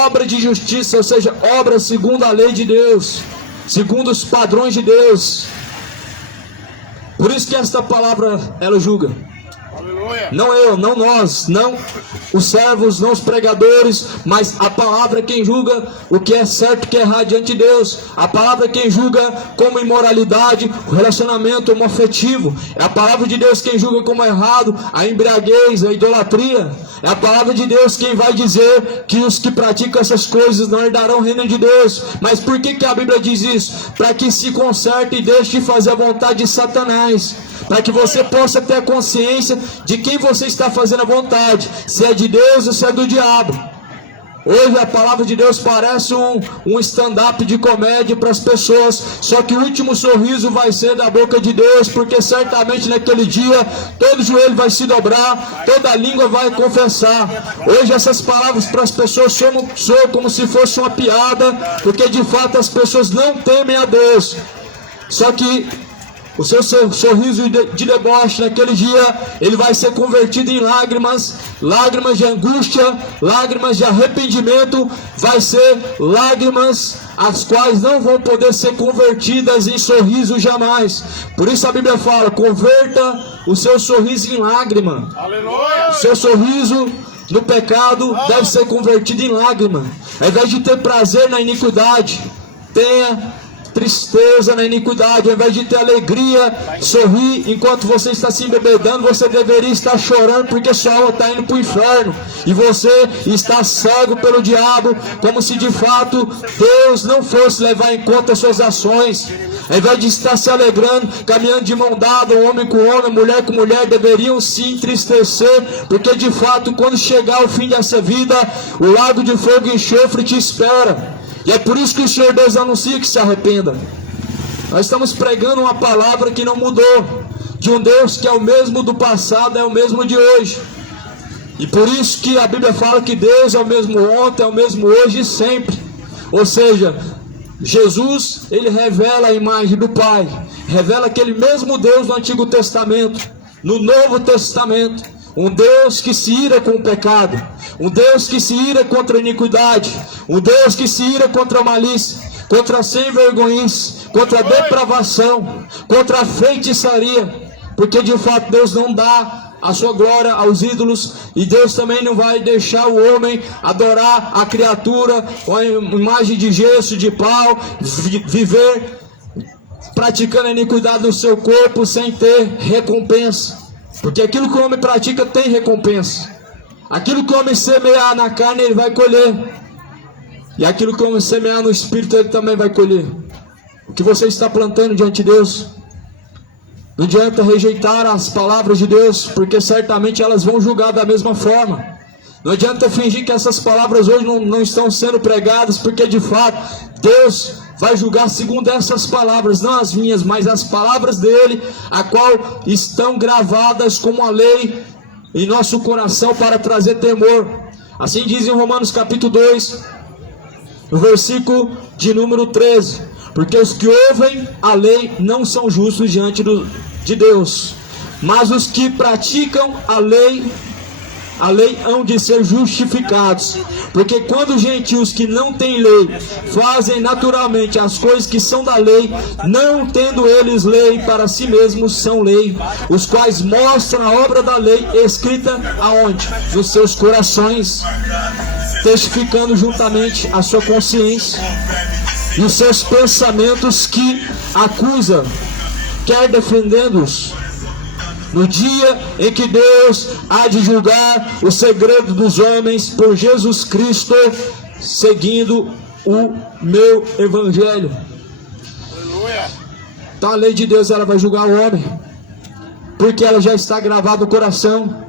Obra de justiça, ou seja, obra segundo a lei de Deus, segundo os padrões de Deus. Por isso que esta palavra, ela julga. Aleluia! Não eu, não nós, não os servos, não os pregadores, mas a palavra é quem julga o que é certo e o que é errado diante de Deus. A palavra é quem julga como imoralidade o relacionamento homoafetivo. É a palavra de Deus quem julga como errado a embriaguez, a idolatria. É a palavra de Deus quem vai dizer que os que praticam essas coisas não herdarão o reino de Deus. Mas por que a Bíblia diz isso? Para que se conserte e deixe de fazer a vontade de Satanás. para que você possa ter a consciência de quem você está fazendo a vontade, se é de Deus ou se é do diabo. Hoje a palavra de Deus parece um stand-up de comédia para as pessoas, só que o último sorriso vai ser da boca de Deus, porque certamente naquele dia todo joelho vai se dobrar, toda língua vai confessar. Hoje essas palavras para as pessoas soam como se fosse uma piada, porque de fato as pessoas não temem a Deus. Só que o seu sorriso de deboche naquele dia, ele vai ser convertido em lágrimas, lágrimas de angústia, lágrimas de arrependimento, vai ser lágrimas as quais não vão poder ser convertidas em sorriso jamais. Por isso a Bíblia fala, converta o seu sorriso em lágrima. Aleluia! O seu sorriso no pecado deve ser convertido em lágrima. Ao invés de ter prazer na iniquidade, tenha tristeza na iniquidade. Ao invés de ter alegria, sorrir enquanto você está se embebedando, você deveria estar chorando porque sua alma está indo para o inferno e você está cego pelo diabo, como se de fato Deus não fosse levar em conta as suas ações. Ao invés de estar se alegrando, caminhando de mão dada, homem com homem, mulher com mulher, deveriam se entristecer, porque de fato quando chegar o fim dessa vida, o lago de fogo e enxofre te espera. E é por isso que o Senhor Deus anuncia que se arrependa. Nós estamos pregando uma palavra que não mudou, de um Deus que é o mesmo do passado, é o mesmo de hoje. E por isso que a Bíblia fala que Deus é o mesmo ontem, é o mesmo hoje e sempre. Ou seja, Jesus, ele revela a imagem do Pai, revela aquele mesmo Deus no Antigo Testamento, no Novo Testamento. Um Deus que se ira com o pecado, um Deus que se ira contra a iniquidade, um Deus que se ira contra a malícia, contra a sem-vergonhice, contra a depravação, contra a feitiçaria, porque de fato Deus não dá a sua glória aos ídolos, e Deus também não vai deixar o homem adorar a criatura com a imagem de gesso, de pau, viver praticando a iniquidade no seu corpo sem ter recompensa. Porque aquilo que o homem pratica tem recompensa. Aquilo que o homem semear na carne, ele vai colher. E aquilo que o homem semear no espírito, ele também vai colher. O que você está plantando diante de Deus? Não adianta rejeitar as palavras de Deus, porque certamente elas vão julgar da mesma forma. Não adianta fingir que essas palavras hoje não estão sendo pregadas, porque de fato Deus vai julgar segundo essas palavras, não as minhas, mas as palavras dele, a qual estão gravadas como a lei em nosso coração para trazer temor. Assim diz em Romanos capítulo 2, no versículo de número 13: porque os que ouvem a lei não são justos diante de Deus, mas os que praticam a lei hão de ser justificados. Porque quando os gentios que não têm lei fazem naturalmente as coisas que são da lei, não tendo eles lei para si mesmos, são lei, os quais mostram a obra da lei escrita aonde? Nos seus corações, testificando juntamente a sua consciência e os seus pensamentos que acusa, quer defendendo-os no dia em que Deus há de julgar o segredo dos homens por Jesus Cristo, seguindo o meu evangelho. Aleluia! Então a lei de Deus, ela vai julgar o homem, porque ela já está gravada no coração.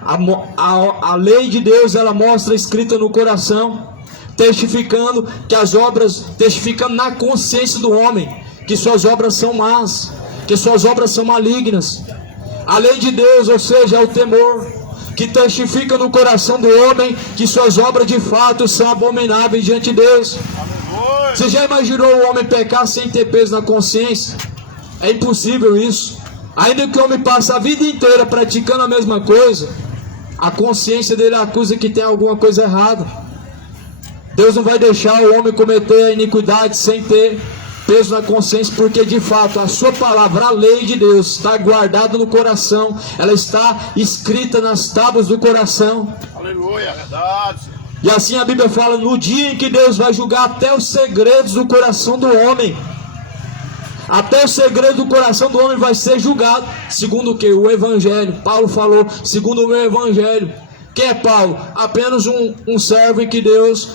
A lei de Deus, ela mostra escrita no coração, testificando que as obras, testificando na consciência do homem, que suas obras são más, que suas obras são malignas. A lei de Deus, ou seja, é o temor, que testifica no coração do homem que suas obras de fato são abomináveis diante de Deus. Você já imaginou o homem pecar sem ter peso na consciência? É impossível isso. Ainda que o homem passe a vida inteira praticando a mesma coisa, a consciência dele acusa que tem alguma coisa errada. Deus não vai deixar o homem cometer a iniquidade sem ter peso na consciência, porque de fato a sua palavra, a lei de Deus, está guardada no coração, ela está escrita nas tábuas do coração. Aleluia, verdade. E assim a Bíblia fala, no dia em que Deus vai julgar até os segredos do coração do homem, até o segredo do coração do homem vai ser julgado, segundo o que? O Evangelho. Paulo falou, segundo o meu Evangelho. Quem é Paulo? Apenas um servo em que Deus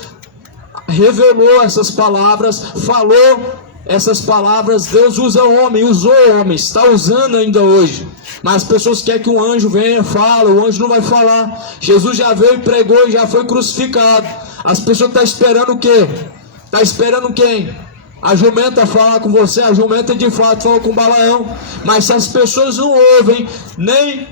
revelou essas palavras, falou essas palavras, Deus usa homem, usou homens, está usando ainda hoje. Mas as pessoas querem que um anjo venha e fale, o anjo não vai falar. Jesus já veio e pregou e já foi crucificado. As pessoas estão esperando o quê? Está esperando quem? A jumenta falar com você, a jumenta de fato falou com Balaão. Mas se as pessoas não ouvem nem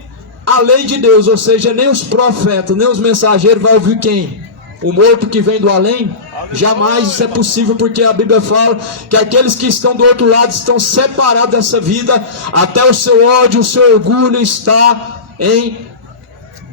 a lei de Deus, ou seja, nem os profetas, nem os mensageiros, vai ouvir quem? O morto que vem do além? Jamais isso é possível, porque a Bíblia fala que aqueles que estão do outro lado estão separados dessa vida, até o seu ódio, o seu orgulho está em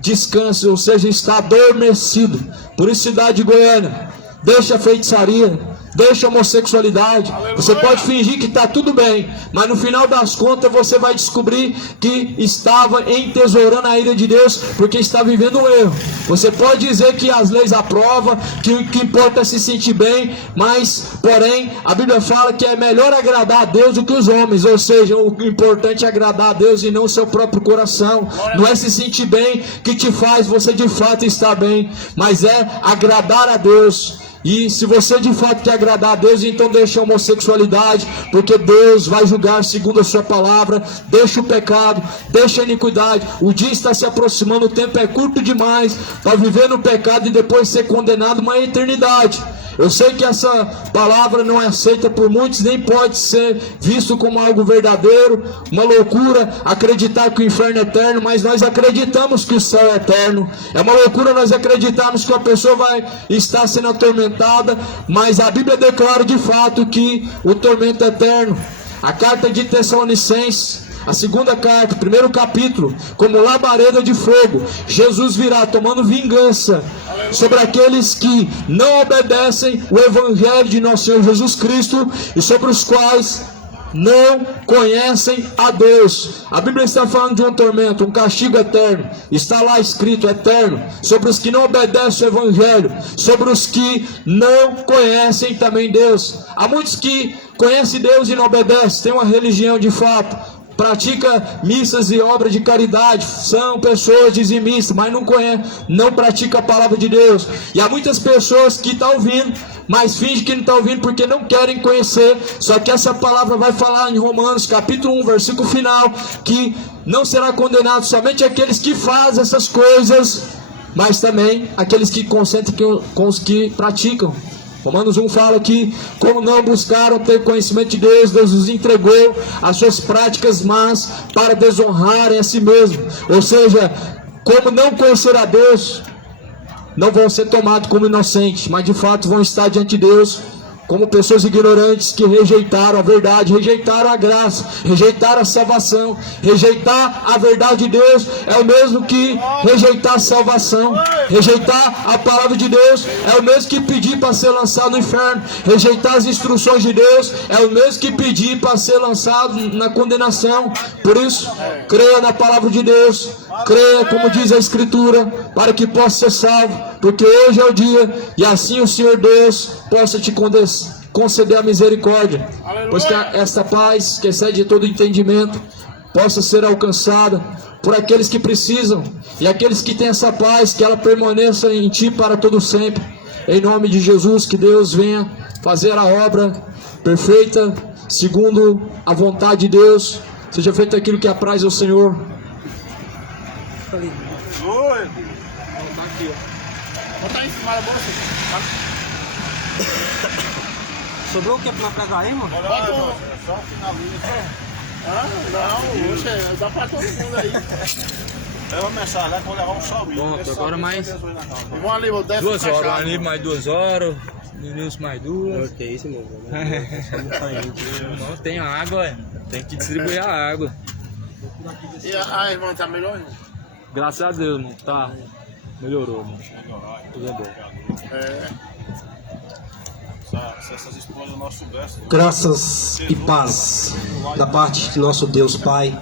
descanso, ou seja, está adormecido. Por isso, cidade de Goiânia, deixa a feitiçaria, deixa a homossexualidade. Você pode fingir que está tudo bem, mas no final das contas você vai descobrir que estava entesourando a ira de Deus, porque está vivendo um erro. Você pode dizer que as leis aprovam, que o que importa é se sentir bem, mas, porém, a Bíblia fala que é melhor agradar a Deus do que os homens, ou seja, o importante é agradar a Deus e não o seu próprio coração. Não é se sentir bem que te faz você de fato estar bem, mas é agradar a Deus. E se você de fato quer agradar a Deus, então deixa a homossexualidade, porque Deus vai julgar segundo a sua palavra. Deixa o pecado, deixa a iniquidade. O dia está se aproximando, o tempo é curto demais para viver no pecado e depois ser condenado uma eternidade. Eu sei que essa palavra não é aceita por muitos, nem pode ser visto como algo verdadeiro, uma loucura acreditar que o inferno é eterno, mas nós acreditamos que o céu é eterno. É uma loucura nós acreditarmos que a pessoa vai estar sendo atormentada, mas a Bíblia declara de fato que o tormento é eterno. A carta de Tessalonicenses, a segunda carta, primeiro capítulo, como labareda de fogo, Jesus virá tomando vingança sobre aqueles que não obedecem o Evangelho de nosso Senhor Jesus Cristo e sobre os quais não conhecem a Deus. A Bíblia está falando de um tormento, um castigo eterno. Está lá escrito, eterno, sobre os que não obedecem o Evangelho, sobre os que não conhecem também Deus. Há muitos que conhecem Deus e não obedecem, têm uma religião de fato, pratica missas e obras de caridade, são pessoas dizimistas, mas não pratica a palavra de Deus. E há muitas pessoas que estão ouvindo, mas fingem que não estão ouvindo porque não querem conhecer. Só que essa palavra vai falar em Romanos capítulo 1, versículo final, que não será condenado somente aqueles que fazem essas coisas, mas também aqueles que consentem com os que praticam. Romanos 1 fala que, como não buscaram ter conhecimento de Deus, Deus os entregou às suas práticas más para desonrarem a si mesmo. Ou seja, como não conhecer a Deus, não vão ser tomados como inocentes, mas de fato vão estar diante de Deus como pessoas ignorantes que rejeitaram a verdade, rejeitaram a graça, rejeitaram a salvação. Rejeitar a verdade de Deus é o mesmo que rejeitar a salvação. Rejeitar a palavra de Deus é o mesmo que pedir para ser lançado no inferno. Rejeitar as instruções de Deus é o mesmo que pedir para ser lançado na condenação. Por isso, creia na palavra de Deus, creia como diz a Escritura, para que possa ser salvo, porque hoje é o dia, e assim o Senhor Deus possa te conceder a misericórdia. Aleluia. Pois que esta paz, que excede todo entendimento, possa ser alcançada por aqueles que precisam, e aqueles que têm essa paz, que ela permaneça em ti para todo sempre. Em nome de Jesus, que Deus venha fazer a obra perfeita, segundo a vontade de Deus. Seja feito aquilo que apraz ao Senhor. Oi. Tá aqui, ó. Botar em cima da bolsa. Sobrou o que pra pegar aí, mano? Bota só o finalzinho. Não, hoje dá pra todo mundo aí. Eu vou começar lá, vou levar um salminho. Bom, agora mais Vamos ali, vou descer 2 horas, ali mais 2 horas, Nilson mais 2. Que isso, mano? Não tem água, tem que distribuir a água. E a irmã tá melhor, irmão? Graças a Deus, mano, tá. Melhorou, mano. Tudo é bom. Se essas esposas nosso soubessem. Graças e paz da parte de nosso Deus Pai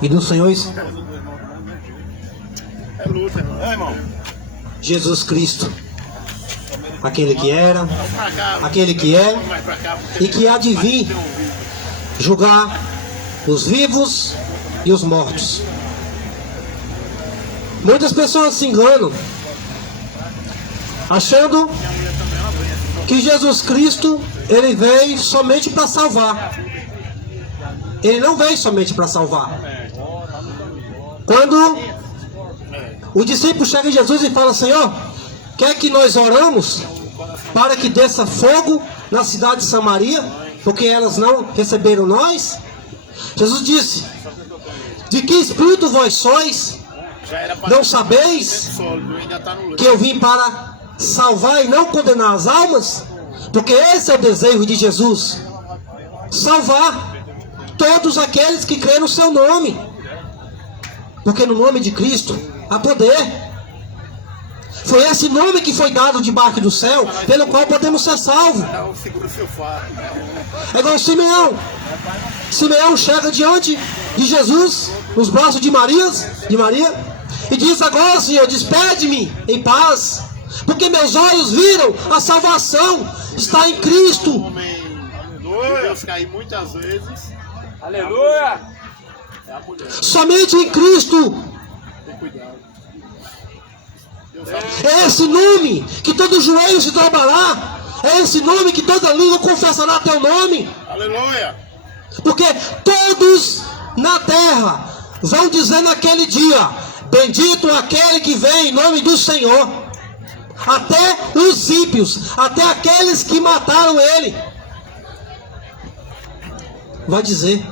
e do Senhor É luta, irmão. Jesus Cristo, aquele que era, aquele que é e que há de vir julgar os vivos e os mortos. Muitas pessoas se enganam achando que Jesus Cristo ele veio somente para salvar. Ele não veio somente para salvar. Quando o discípulo chega em Jesus e fala: Senhor, quer que nós oramos para que desça fogo na cidade de Samaria, porque elas não receberam nós? Jesus disse: de que espírito vós sois? Não sabeis que eu vim para salvar e não condenar as almas? Porque esse é o desejo de Jesus: salvar todos aqueles que creem no seu nome. Porque no nome de Cristo há poder. Foi esse nome que foi dado debaixo do céu, pelo qual podemos ser salvos. É igual Simeão. Simeão chega diante de Jesus, nos braços de Maria, e diz: agora, Senhor, despede-me em paz, porque meus olhos viram a salvação está em Cristo. Deus cair muitas vezes. Aleluia! Somente em Cristo. É esse nome que todo joelho se dobrará. É esse nome que toda língua confessará teu nome. Aleluia! Porque todos na terra vão dizer naquele dia: bendito aquele que vem em nome do Senhor. Até os ímpios, até aqueles que mataram ele, vai dizer.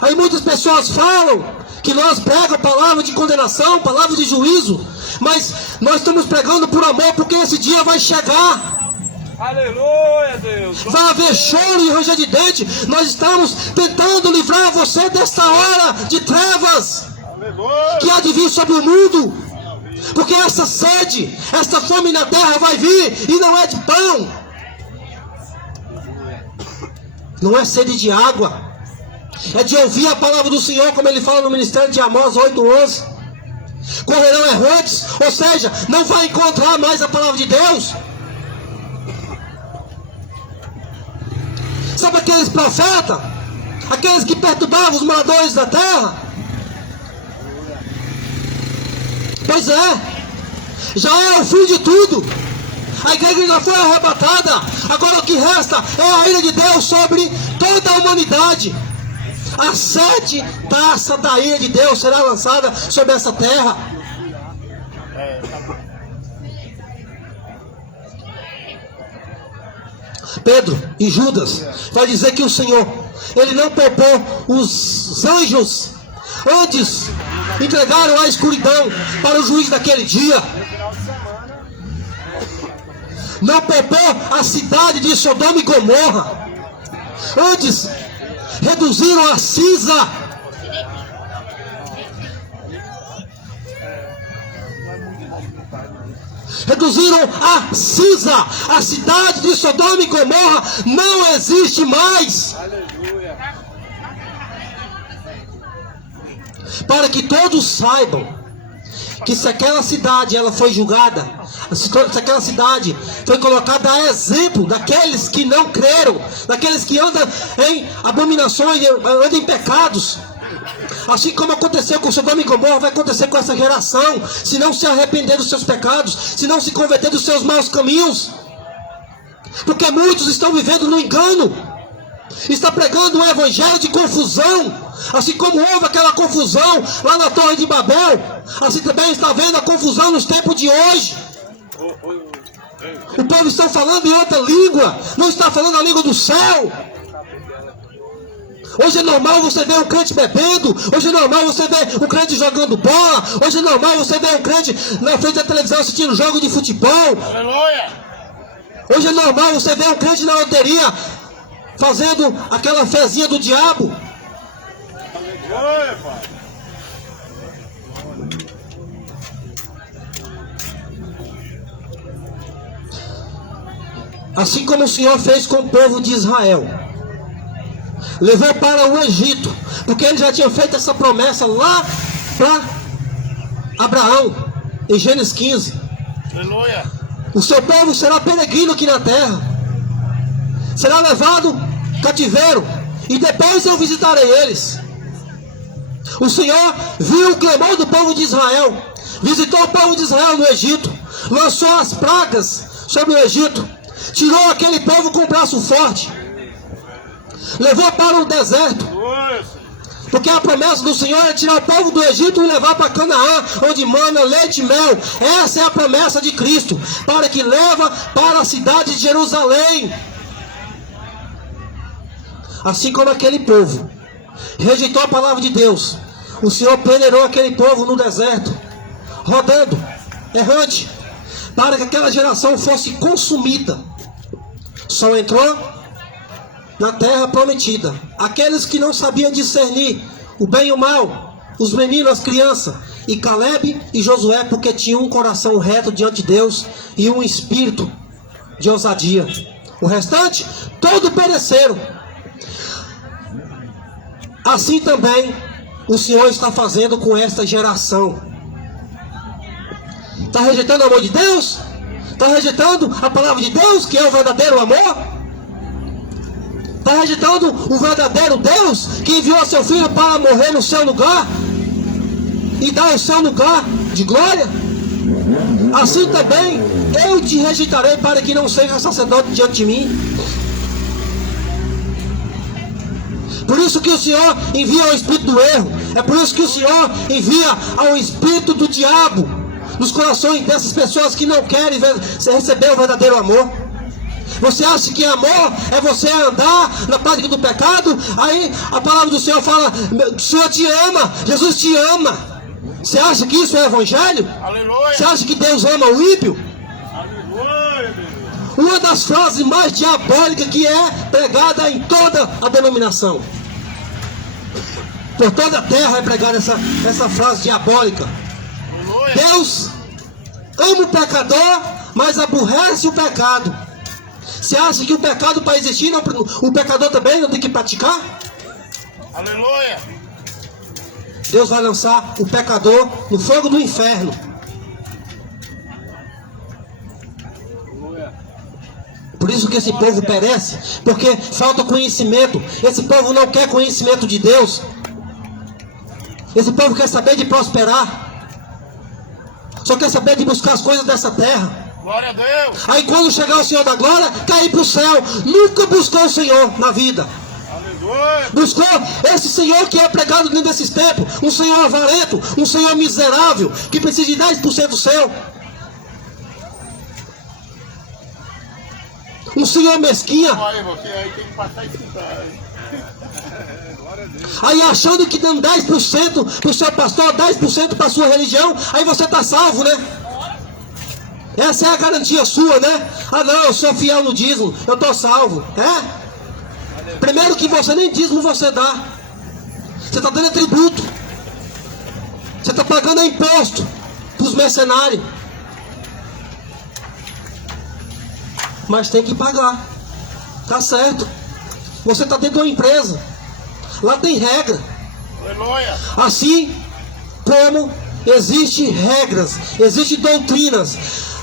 Aí muitas pessoas falam que nós pregamos palavra de condenação, palavra de juízo, mas nós estamos pregando por amor, porque esse dia vai chegar. Aleluia, Deus! Vai haver choro e ranger de dente. Nós estamos tentando livrar você desta hora de trevas que há de vir sobre o mundo, porque essa sede, essa fome na terra vai vir, e não é de pão, não é sede de água, é de ouvir a palavra do Senhor, como ele fala no ministério de Amós 8:11. Correrão errantes, ou seja, não vai encontrar mais a palavra de Deus. Sabe aqueles profetas, aqueles que perturbavam os moradores da terra? Pois é, já é o fim de tudo. A igreja já foi arrebatada. Agora o que resta é a ira de Deus sobre toda a humanidade. A 7 taças da ira de Deus será lançada sobre essa terra. Pedro e Judas vai dizer que o Senhor, ele não poupou os anjos, antes entregaram a escuridão para o juiz daquele dia. Não poupou a cidade de Sodoma e Gomorra, antes reduziram a cinza. Reduziram a cinza. A cidade de Sodoma e Gomorra não existe mais. Para que todos saibam que se aquela cidade ela foi julgada, se aquela cidade foi colocada a exemplo daqueles que não creram, daqueles que andam em abominações, andam em pecados, assim como aconteceu com Sodoma e Gomorra, vai acontecer com essa geração, se não se arrepender dos seus pecados, se não se converter dos seus maus caminhos. Porque muitos estão vivendo no engano, está pregando um evangelho de confusão. Assim como houve aquela confusão lá na Torre de Babel, assim também está havendo a confusão nos tempos de hoje. O povo está falando em outra língua, não está falando a língua do céu. Hoje é normal você ver um crente bebendo, hoje é normal você ver um crente jogando bola, hoje é normal você ver um crente na frente da televisão assistindo jogo de futebol. Hoje é normal você ver um crente na loteria fazendo aquela fezinha do diabo. Assim como o Senhor fez com o povo de Israel, levou para o Egito, porque ele já tinha feito essa promessa lá para Abraão, em Gênesis 15. Aleluia. O seu povo será peregrino aqui na terra, será levado cativeiro, e depois eu visitarei eles. O Senhor viu o clamor do povo de Israel, visitou o povo de Israel no Egito, lançou as pragas sobre o Egito, tirou aquele povo com o braço forte, levou para o deserto, porque a promessa do Senhor é tirar o povo do Egito e levar para Canaã, onde mana leite e mel. Essa é a promessa de Cristo, para que leva para a cidade de Jerusalém. Assim como aquele povo rejeitou a palavra de Deus, o Senhor peneirou aquele povo no deserto, rodando, errante, para que aquela geração fosse consumida. Só entrou na terra prometida aqueles que não sabiam discernir o bem e o mal, os meninos, as crianças, e Caleb e Josué, porque tinham um coração reto diante de Deus e um espírito de ousadia. O restante, todos pereceram. Assim também o Senhor está fazendo com esta geração. Está rejeitando o amor de Deus? Está rejeitando a palavra de Deus, que é o verdadeiro amor? Está rejeitando o verdadeiro Deus, que enviou seu Filho para morrer no seu lugar e dar o seu lugar de glória? Assim também eu te rejeitarei, para que não seja sacerdote diante de mim. Por isso que o Senhor envia o espírito do erro. É por isso que o Senhor envia ao espírito do diabo nos corações dessas pessoas que não querem receber o verdadeiro amor. Você acha que amor é você andar na prática do pecado? Aí a palavra do Senhor fala: o Senhor te ama, Jesus te ama. Você acha que isso é evangelho? Aleluia. Você acha que Deus ama o ímpio? Aleluia. Uma das frases mais diabólicas que é pregada em toda a denominação. Por toda a terra é pregada essa frase diabólica. Deus ama o pecador, mas aborrece o pecado. Você acha que o pecado, para existir, o pecador também não tem que praticar? Aleluia. Deus vai lançar o pecador no fogo do inferno. Por isso que esse povo perece, porque falta conhecimento. Esse povo não quer conhecimento de Deus. Esse povo quer saber de prosperar, só quer saber de buscar as coisas dessa terra. Glória a Deus. Aí quando chegar o Senhor da glória, cair para o céu. Nunca buscou o Senhor na vida. Aleluia. Buscou esse Senhor que é pregado dentro desses tempos. Um Senhor avarento, um Senhor miserável, que precisa de 10% do céu. Um Senhor mesquinha. Olha, você aí tem que passar e escutar. Aí achando que dando 10% para o seu pastor, 10% para a sua religião, aí você está salvo, né? Essa é a garantia sua, né? Ah não, eu sou fiel no dízimo, eu estou salvo. É? Primeiro que você nem dízimo você dá. Você está dando tributo. Você está pagando imposto para os mercenários. Mas tem que pagar. Tá certo. Você está dentro de uma empresa. Lá tem regra. Aleluia. Assim como existem regras, existem doutrinas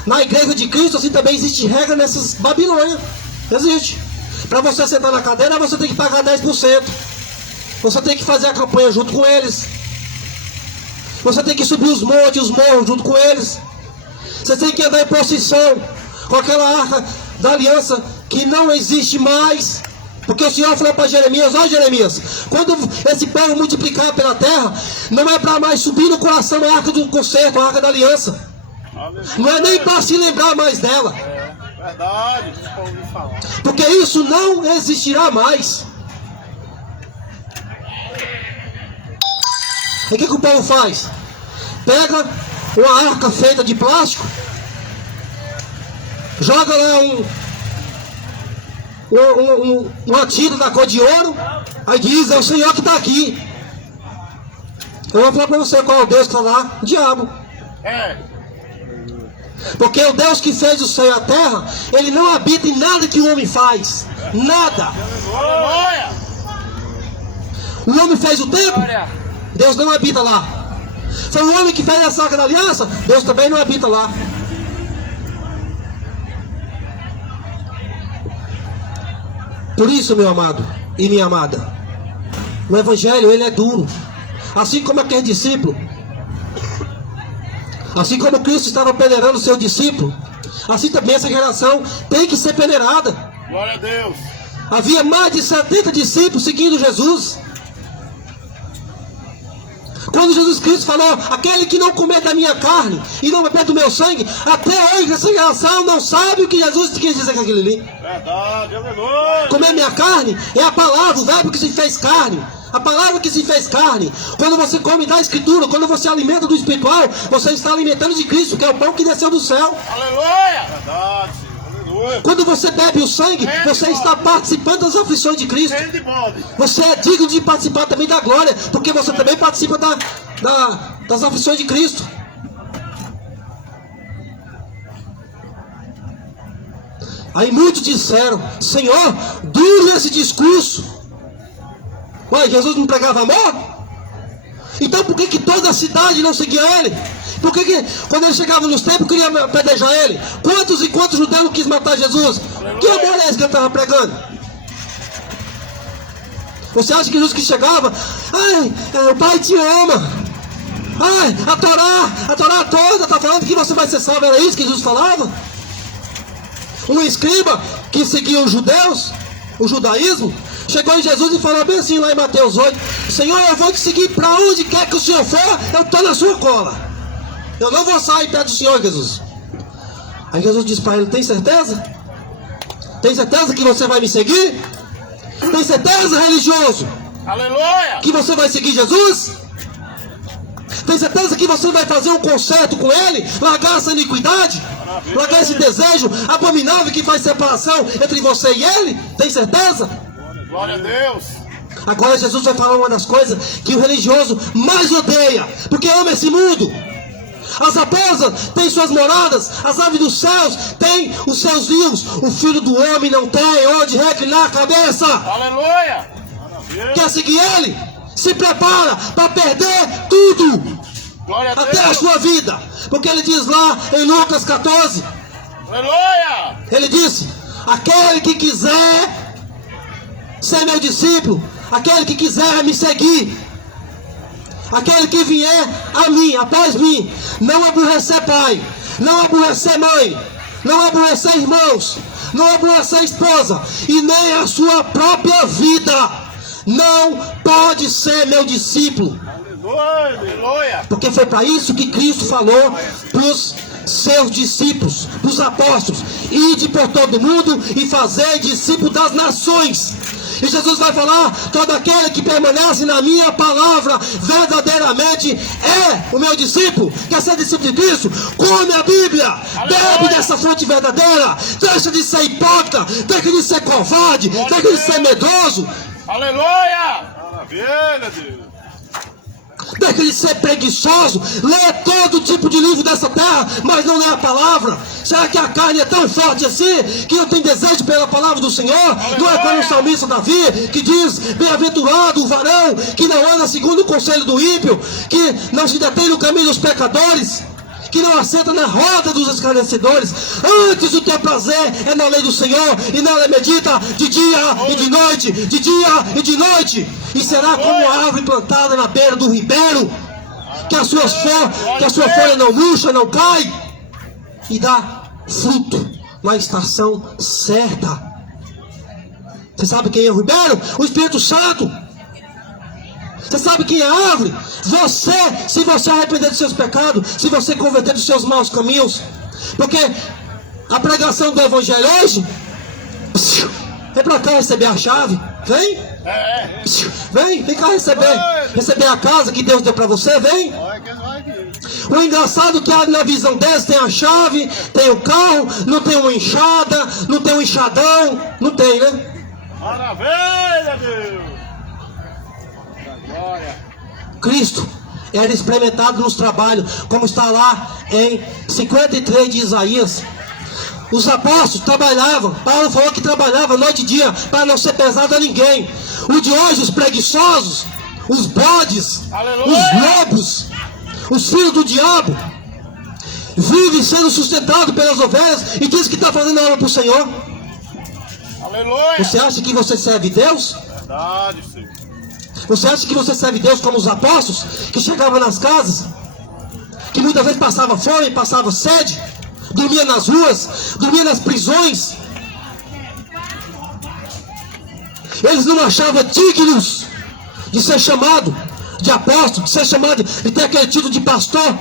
na igreja de Cristo, assim também existe regra nessas Babilônia. Existe. Para você sentar na cadeira, você tem que pagar 10%. Você tem que fazer a campanha junto com eles. Você tem que subir os montes, os morros junto com eles. Você tem que andar em procissão com aquela arca da aliança que não existe mais. Porque o Senhor falou para Jeremias: ó Jeremias, quando esse povo multiplicar pela terra, não é para mais subir no coração a arca do concerto, a arca da aliança. Não é nem para se lembrar mais dela. É verdade, isso pode ouvir falar. Porque isso não existirá mais. E o que o povo faz? Pega uma arca feita de plástico, joga lá uma tinta da cor de ouro, aí diz: é o Senhor que está aqui. Eu vou falar para você qual é o Deus que está lá: o diabo. É. Porque o Deus que fez o céu e a terra, ele não habita em nada que o homem faz. Nada. Aleluia. O homem fez o templo, Deus não habita lá. Foi o homem que fez essa arca da aliança, Deus também não habita lá. Por isso, meu amado e minha amada, o evangelho ele é duro. Assim como aquele discípulo, assim como Cristo estava peneirando o seu discípulo, assim também essa geração tem que ser peneirada. Glória a Deus. Havia mais de 70 discípulos seguindo Jesus. Quando Jesus Cristo falou, aquele que não comer da minha carne e não beber do meu sangue, até hoje essa geração não sabe o que Jesus quis dizer com aquilo ali. Verdade, aleluia. Comer minha carne é a palavra, o verbo que se fez carne. A palavra que se fez carne. Quando você come da Escritura, quando você alimenta do espiritual, você está alimentando de Cristo, que é o pão que desceu do céu. Aleluia. Verdade, aleluia. Quando você bebe o sangue, você está participando das aflições de Cristo. Cheio de bode. Você é digno de participar também da glória, porque você também participa das aflições de Cristo. Aí muitos disseram, Senhor, duro esse discurso. Ué, Jesus não pregava amor? Então por que toda a cidade não seguia ele? Por que quando ele chegava nos templos queria apedrejar ele? Quantos e quantos judeus não quis matar Jesus? Que amor é esse que ele estava pregando? Você acha que Jesus que chegava, o Pai te ama, a Torá toda está falando que você vai ser salvo, era isso que Jesus falava? Um escriba que seguia os judeus, o judaísmo, chegou em Jesus e falou bem assim lá em Mateus 8, Senhor, eu vou te seguir para onde quer que o Senhor for, eu estou na sua cola, eu não vou sair perto do Senhor, Jesus. Aí Jesus disse para ele, tem certeza? Tem certeza que você vai me seguir? Tem certeza, religioso? Aleluia. Que você vai seguir Jesus? Tem certeza que você vai fazer um concerto com ele? Largar essa iniquidade? Largar esse desejo abominável que faz separação entre você e ele? Tem certeza? Glória a Deus. Agora Jesus vai falar uma das coisas que o religioso mais odeia, porque ama esse mundo. As raposas têm suas moradas, as aves dos céus têm os seus ninhos. O filho do homem não tem onde reclinar a cabeça. Aleluia. Quer seguir ele? Se prepara para perder tudo, Glória a até a Deus. sua vida. Porque ele diz lá em Lucas 14, Aleluia. ele disse, aquele que quiser ser meu discípulo, aquele que quiser me seguir, aquele que vier a mim, após mim, não aborrecer pai, não aborrecer mãe, não aborrecer irmãos, não aborrecer esposa, e nem a sua própria vida, não pode ser meu discípulo. Aleluia. Porque foi para isso que Cristo falou para os seus discípulos, para os apóstolos, ide por todo mundo e fazer discípulos das nações. E Jesus vai falar, todo aquele que permanece na minha palavra verdadeiramente é o meu discípulo. Quer ser discípulo de Cristo? Come a Bíblia, bebe dessa fonte verdadeira, deixa de ser hipócrita, deixa de ser covarde, deixa de ser medroso, Aleluia. Maravilha, Deus. deixa de ser preguiçoso, lê todo tipo de livro dessa terra, mas não lê a palavra. Será que a carne é tão forte assim, que não tem desejo pela palavra do Senhor? Não é como o salmista Davi, que diz, bem-aventurado o varão, que não anda segundo o conselho do ímpio, que não se detém no caminho dos pecadores, que não assenta na roda dos escarnecedores. Antes o teu prazer é na lei do Senhor, e nela medita de dia e de noite, de dia e de noite. E será como a árvore plantada na beira do ribeiro, que a sua folha não murcha, não cai, e dá fruto na estação certa. Você sabe quem é o ribeiro? O Espírito Santo. Você sabe quem é a árvore? Você, se você arrepender dos seus pecados, se você converter dos seus maus caminhos. Porque a pregação do Evangelho hoje é para cá receber a chave. Vem, vem cá receber a casa que Deus deu para você. Vem. O engraçado é que na visão deles tem a chave, tem o carro, não tem uma enxada, não tem um enxadão, não tem, né? Maravilha, Deus. Cristo era experimentado nos trabalhos, como está lá em 53 de Isaías. Os apóstolos trabalhavam, Paulo falou que trabalhava noite e dia para não ser pesado a ninguém. O de hoje, os preguiçosos, os bodes, os lobos, os filhos do diabo, vive sendo sustentado pelas ovelhas e diz que está fazendo a obra para o Senhor. Aleluia. Você acha que você serve Deus? Verdade, Senhor. Você acha que você serve Deus como os apóstolos, que chegavam nas casas, que muitas vezes passava fome, passava sede, dormia nas ruas, dormia nas prisões. Eles não achavam dignos de ser chamado de apóstolo, de ser chamado de ter aquele título de pastor,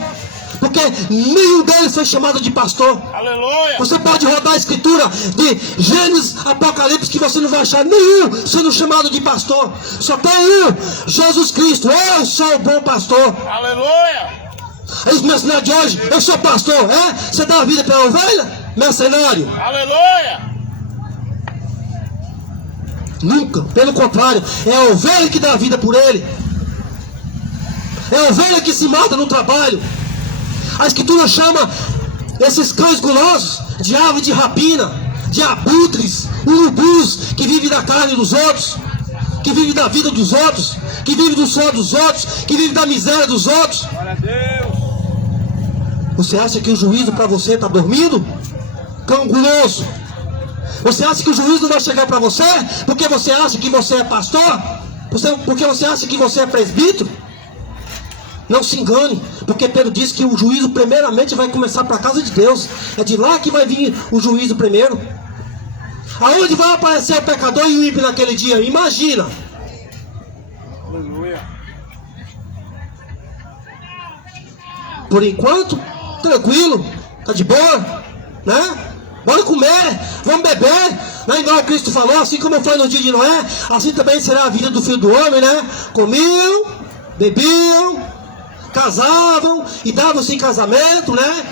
porque nenhum deles foi chamado de pastor. Aleluia. Você pode rodar a escritura de Gênesis, Apocalipse, que você não vai achar nenhum sendo chamado de pastor. Só tem um, Jesus Cristo. Eu sou o bom pastor. Aleluia. Aí os mercenários de hoje, eu sou pastor, é? Você dá a vida pela ovelha? Mercenário? Aleluia. Nunca, pelo contrário, é a ovelha que dá a vida por ele. É a ovelha que se mata no trabalho. A escritura chama esses cães gulosos de ave de rapina, de abutres, urubus, que vivem da carne dos outros, que vivem da vida dos outros, que vivem do suor dos outros, que vivem da miséria dos outros. Glória a Deus. Você acha que o juízo para você está dormindo? Cão guloso. Você acha que o juízo não vai chegar para você? Porque você acha que você é pastor? Porque você acha que você é presbítero? Não se engane, porque Pedro disse que o juízo primeiramente vai começar para a casa de Deus. É de lá que vai vir o juízo primeiro. Aonde vai aparecer o pecador e o ímpio naquele dia? Imagina. Aleluia. Por enquanto, tranquilo, tá de boa, né? Bora comer, vamos beber, né? Igual Cristo falou, assim como foi no dia de Noé, assim também será a vida do Filho do Homem, né? Comiam, bebiam, casavam e davam-se em casamento, né?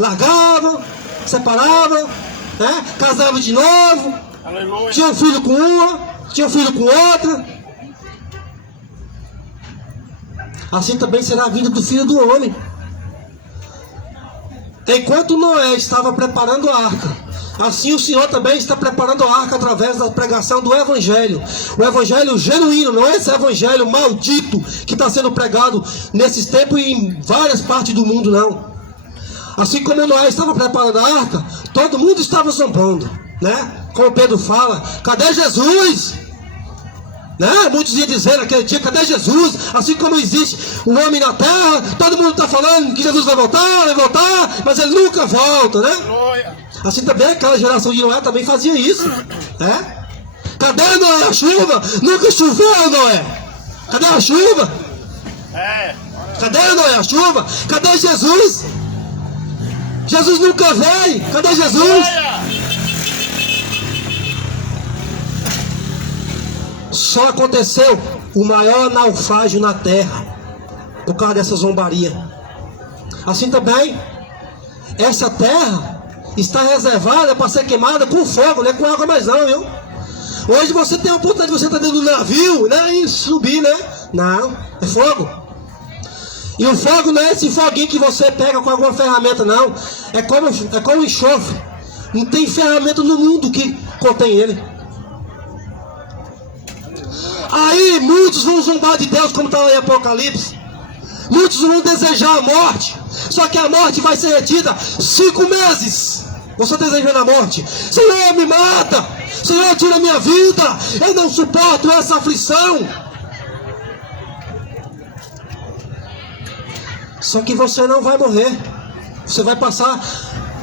Largavam, separavam, né? Casavam de novo, Aleluia. tinha um filho com uma, tinha um filho com outra. Assim também será a vida do Filho do Homem. Enquanto Noé estava preparando a arca, assim o Senhor também está preparando a arca através da pregação do Evangelho. O Evangelho genuíno, não é esse Evangelho maldito que está sendo pregado nesses tempos e em várias partes do mundo, não. Assim como Noé estava preparando a arca, todo mundo estava zombando, né? Como Pedro fala, cadê Jesus? Né? Muitos iam dizer naquele dia, cadê Jesus? Assim como existe um homem na terra, todo mundo está falando que Jesus vai voltar, mas ele nunca volta, né? Aleluia. Assim também aquela geração de Noé também fazia isso, né? Cadê Noé a chuva? Nunca choveu, Noé. Cadê a chuva? É. Cadê Noé a chuva? Cadê Jesus? Jesus nunca veio. Cadê Jesus? Aleluia. Só aconteceu o maior naufrágio na terra por causa dessa zombaria. Assim também, essa terra está reservada para ser queimada com fogo, não é com água mais não, viu? Hoje você tem a oportunidade de você estar dentro do navio, né? E subir, né? Não, é fogo. E o fogo não é esse foguinho que você pega com alguma ferramenta, não. É como enxofre. Não tem ferramenta no mundo que contém ele. Aí muitos vão zombar de Deus, como está lá em Apocalipse. Muitos vão desejar a morte. Só que a morte vai ser retida 5 meses. Você desejando a morte. Senhor, me mata. Senhor, tira a minha vida. Eu não suporto essa aflição. Só que você não vai morrer. Você vai passar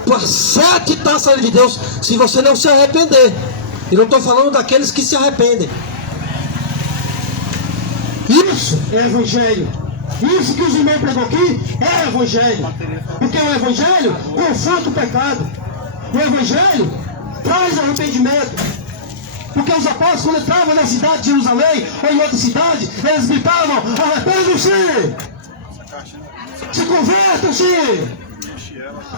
por 7 taças de Deus se você não se arrepender. E não estou falando daqueles que se arrependem. Isso é Evangelho. Isso que os irmãos pregou aqui é Evangelho. Porque o Evangelho confronta o pecado. O Evangelho traz arrependimento. Porque os apóstolos, quando entravam na cidade de Jerusalém ou em outra cidade, eles gritavam: arrependam-se! Se convertam-se!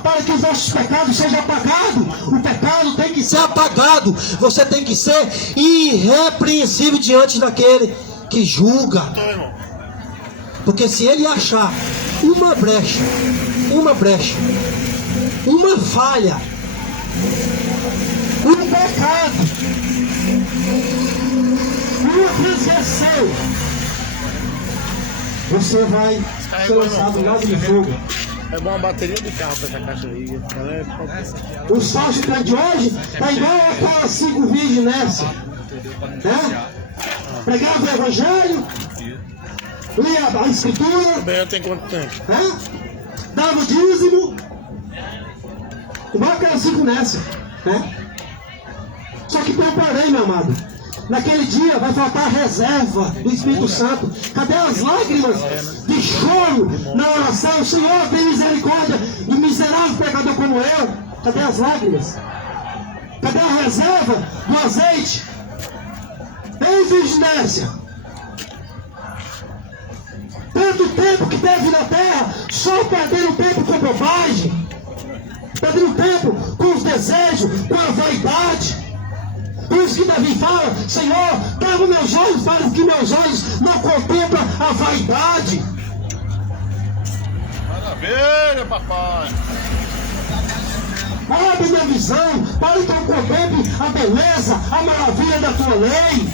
Para que os nossos pecados sejam apagados. O pecado tem que ser apagado. Você tem que ser irrepreensível diante daquele que julga. Porque se ele achar uma brecha, uma falha, um pecado, uma transgressão, você vai ser lançado no lago de fogo. É bom uma bateria de carro pra essa caixa aí. Os falsos crentes de hoje tá igual aquelas 5 virgens nessa, né? Pregava o Evangelho, lia a Escritura, Bem, eu tenho quanto tempo? né? Dava o dízimo, igual aquelas 5 nécias, né? Só que tem um porém, meu amado. Naquele dia vai faltar a reserva do Espírito Santo. Cadê as lágrimas de choro na oração? Senhor, tem misericórdia do miserável pecador como eu. Cadê as lágrimas? Cadê a reserva do azeite? Ei, vigilância! Tanto tempo que teve na terra, só perdendo tempo com bobagem, perdendo tempo com os desejos, com a vaidade. Por isso que Davi fala: Senhor, trava meus olhos para que meus olhos não contemplam a vaidade. Maravilha, papai. Abre minha visão para que eu contemple a beleza, a maravilha da tua lei.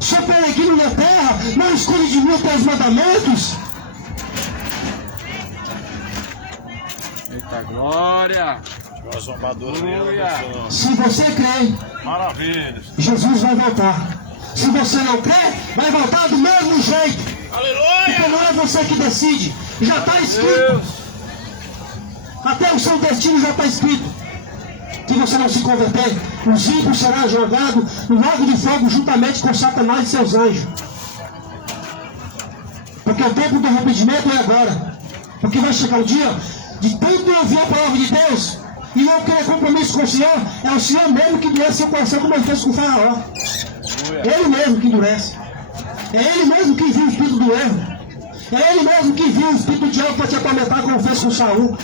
Sou peregrino na terra, não escolhe de mim os teus mandamentos. Eita glória! A zombadora mesmo, Senhor. Se você crê, Maravilha. Jesus vai voltar. Se você não crê, vai voltar do mesmo jeito. Aleluia. Porque não é você que decide. Já está escrito. Até o seu destino já está escrito. Se você não se converter, os ímpios será jogado no lago de fogo juntamente com Satanás e seus anjos. Porque o tempo do arrependimento é agora. Porque vai chegar o dia de tanto ouvir a palavra de Deus e não querer compromisso com o Senhor. É o Senhor mesmo que endurece seu coração, como ele fez com o Faraó. Ele mesmo que endurece. É ele mesmo que viu o espírito do erro. É ele mesmo que viu o espírito do diabo para te atormentar, como fez com Saul.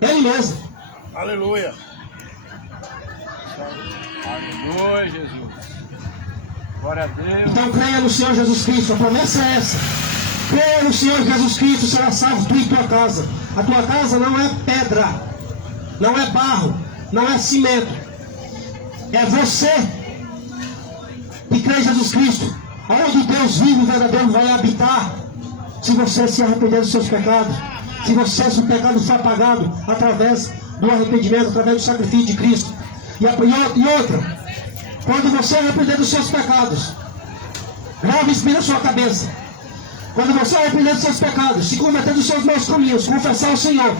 Ele mesmo. Aleluia. Aleluia, Jesus. Glória a Deus. Então creia no Senhor Jesus Cristo. A promessa é essa. Creia no Senhor Jesus Cristo, será salvo tu e tua casa. A tua casa não é pedra, não é barro, não é cimento. É você que crê em Jesus Cristo. Onde Deus vive, o verdadeiro vai habitar. Se você se arrepender dos seus pecados, se o pecado for apagado através do arrependimento, através do sacrifício de Cristo. E outra, quando você arrepender dos seus pecados, grave isso na sua cabeça. Quando você arrepender dos seus pecados, se converter dos seus maus caminhos, confessar ao Senhor,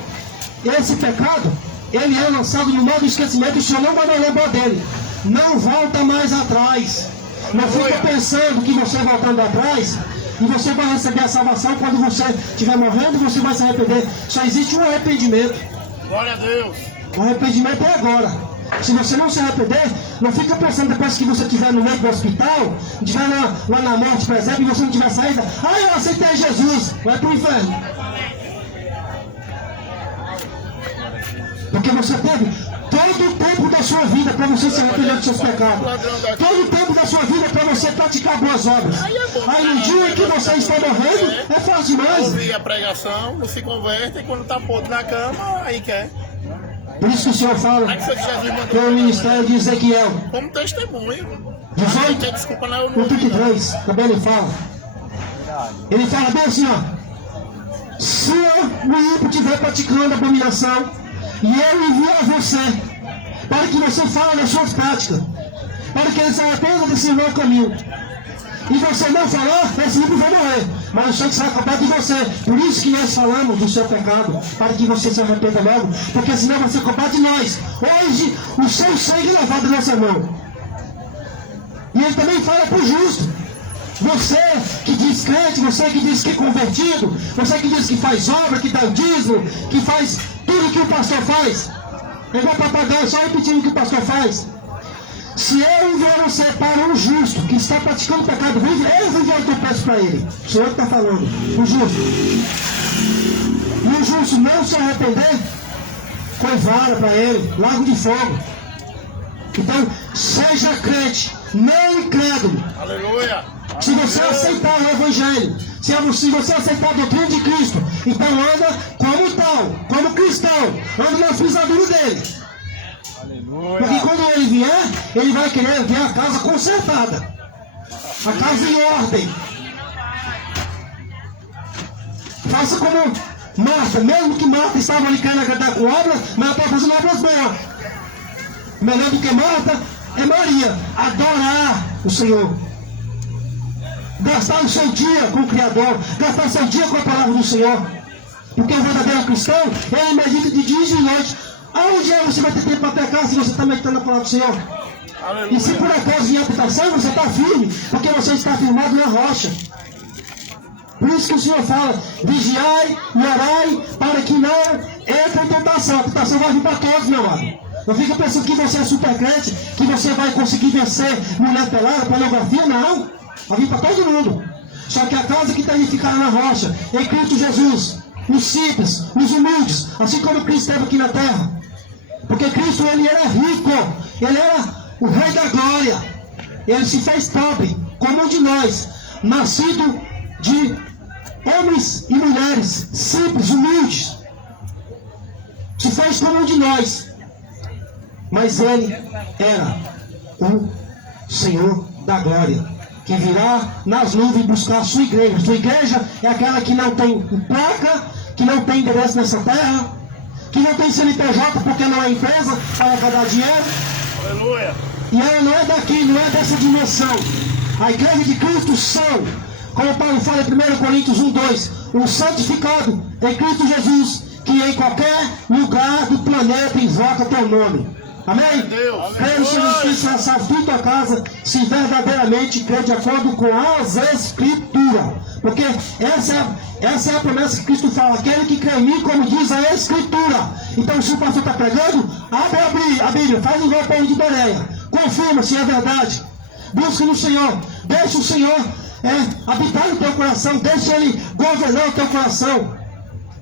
esse pecado, ele é lançado no modo de esquecimento e o Senhor não vai mais lembrar dele. Não volta mais atrás. Não fica pensando que você voltando atrás e você vai receber a salvação quando você estiver morrendo e você vai se arrepender. Só existe um arrependimento. Glória a Deus. O arrependimento é agora. Se você não se arrepender, não fica pensando depois que você estiver no meio do hospital, estiver lá na morte, por exemplo, e você não tiver saída. Ah, eu aceitei Jesus. Vai para o inferno. Porque você teve todo o tempo da sua vida para você se arrepender dos seus pecados. Todo o tempo da sua vida para você praticar boas obras. Aí no dia em que você está morrendo, é fácil demais. Ouvir a pregação, não se converte, e quando está podre na cama, aí quer. Por isso que o Senhor fala Aí foi que Jesus mandou que é o ministério de Ezequiel como testemunho. 18, Desculpa, não, eu não o ouvi, não. 33, também ele fala. Ele fala bem assim, ó. Se o ímpio estiver praticando abominação, e eu enviar você, para que você fale das suas práticas, para que ele se arrependa desse mau caminho, e você não falar, esse ímpio vai morrer, mas o sangue será coberto de você. Por isso que nós falamos do seu pecado, para que você se arrependa logo, porque senão vai ser coberto de nós. Hoje, o seu sangue é lavado na nossa mão. E ele também fala para o justo. Você que diz crente, você que diz que é convertido, você que diz que faz obra, que dá o dízimo, que faz tudo que o pastor faz, é igual papagaio, só repetindo o que o pastor faz. Se eu enviar você para um justo que está praticando pecado, eu vou enviar o teu peço para ele. O Senhor que está falando, o justo. E o justo não se arrepender, foi vara para ele, lago de fogo. Então, seja crente, não incrédulo. Aleluia. Se você aceitar o Evangelho, se você aceitar a doutrina de Cristo, então anda como tal, como cristão, anda nas pisaduras dele. Porque quando ele vier, ele vai querer ver a casa consertada, a casa em ordem. Faça como Marta, mesmo que Marta estava ali querendo agradar com obras, mas ela estava fazendo obras boas. Melhor do que Marta é Maria, adorar o Senhor. Gastar o seu dia com o Criador, gastar o seu dia com a palavra do Senhor. Porque o verdadeiro cristão, ele medita de dia e de noite. Aonde você vai ter tempo para pecar se você está meditando a palavra do Senhor? Aleluia. E se por acaso vier a tentação, você está firme, porque você está firmado na rocha. Por isso que o Senhor fala, vigiai e orai para que não entre em tentação. A tentação vai vir para todos, meu amado. Não fica pensando que você é super crente, que você vai conseguir vencer mulher pelada, pornografia, não. Vai vir para todo mundo. Só que a casa que está edificada na rocha, em Cristo Jesus, os simples, os humildes, assim como Cristo esteve aqui na terra. Porque Cristo, ele era rico, ele era o Rei da Glória. Ele se fez pobre, como um de nós, nascido de homens e mulheres simples, humildes. Se fez como um de nós. Mas ele era o Senhor da Glória, que virá nas nuvens buscar a sua igreja. Sua igreja é aquela que não tem placa, que não tem endereço nessa terra, que não tem CNPJ porque não é empresa para arrecadar dinheiro. Aleluia. E ela não é daqui, não é dessa dimensão. A igreja de Cristo são, como Paulo fala em 1 Coríntios 1:2, um santificado em Cristo Jesus, que em qualquer lugar do planeta invoca teu nome. Amém? Creio que Jesus Cristo será salvo em tua casa, se verdadeiramente crê de acordo com as Escrituras. Porque essa é a promessa que Cristo fala, aquele que crê em mim, como diz a Escritura. Então, se o pastor está pregando, abre a Bíblia, faz igual o povo de Bereia, confirma se é verdade, busca no Senhor, deixa o Senhor habitar no teu coração, deixa Ele governar o teu coração,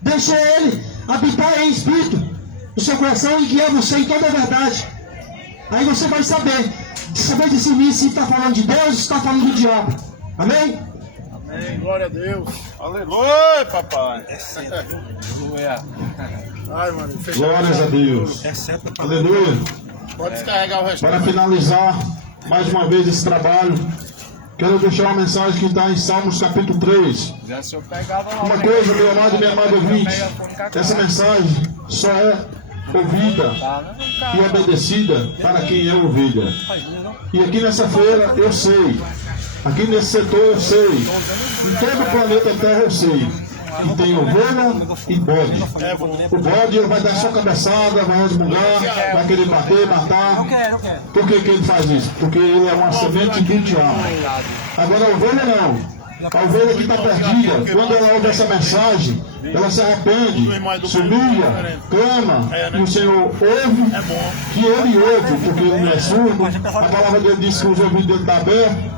deixa Ele habitar em espírito no seu coração e guiar você em toda a verdade. Aí você vai saber discernir se está falando de Deus ou se está falando do diabo. Amém? Amém. Glória a Deus. Aleluia, papai. Aleluia. Ai, mano. Glórias a Deus. Aleluia. Pode descarregar o resto. Para finalizar mais uma vez esse trabalho, quero deixar uma mensagem que está em Salmos capítulo 3. Já se eu pegava lá. Uma coisa, meu amado e minha amada ouvinte, essa mensagem só é ouvida e obedecida para quem é ovelha. E aqui nessa feira eu sei, aqui nesse setor eu sei, em todo o planeta Terra eu sei, que tem ovelha e bode. O bode ele vai dar sua cabeçada, vai resmungar, vai querer bater, matar. Por que ele faz isso? Porque ele é uma semente do diabo. Agora a ovelha não. A ovelha que está perdida, quando ela ouve essa mensagem, ela se arrepende, se humilha, clama, e o Senhor ouve, que ele ouve, porque ele não é surdo. A palavra dele diz que os ouvidos dele estão abertos,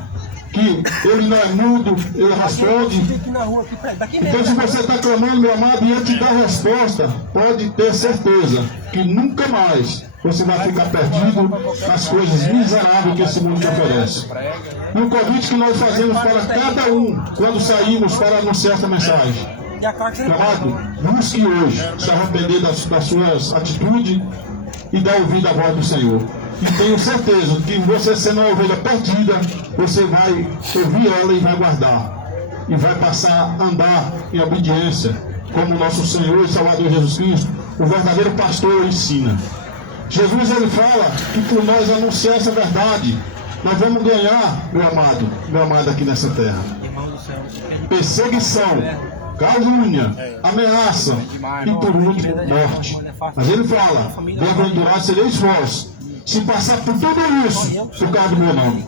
que ele não é mudo, ele responde. Então, se você está clamando, meu amado, e ele te dá a resposta, pode ter certeza que nunca mais você vai ficar perdido nas coisas miseráveis que esse mundo te oferece. E o convite que nós fazemos para cada um quando saímos para anunciar essa mensagem: amado, busque hoje se arrepender das suas atitudes e dar ouvido à voz do Senhor. E tenho certeza que você, sendo uma ovelha perdida, você vai ouvir ela e vai guardar. E vai passar a andar em obediência, como o nosso Senhor e Salvador Jesus Cristo, o verdadeiro pastor, ensina. Jesus, ele fala que por nós anunciar essa verdade, nós vamos ganhar, meu amado aqui nessa terra. Perseguição, calúnia, ameaça e por último, morte. Mas ele fala: bem-aventurado sereis vós, se passar por tudo isso, por causa do meu nome.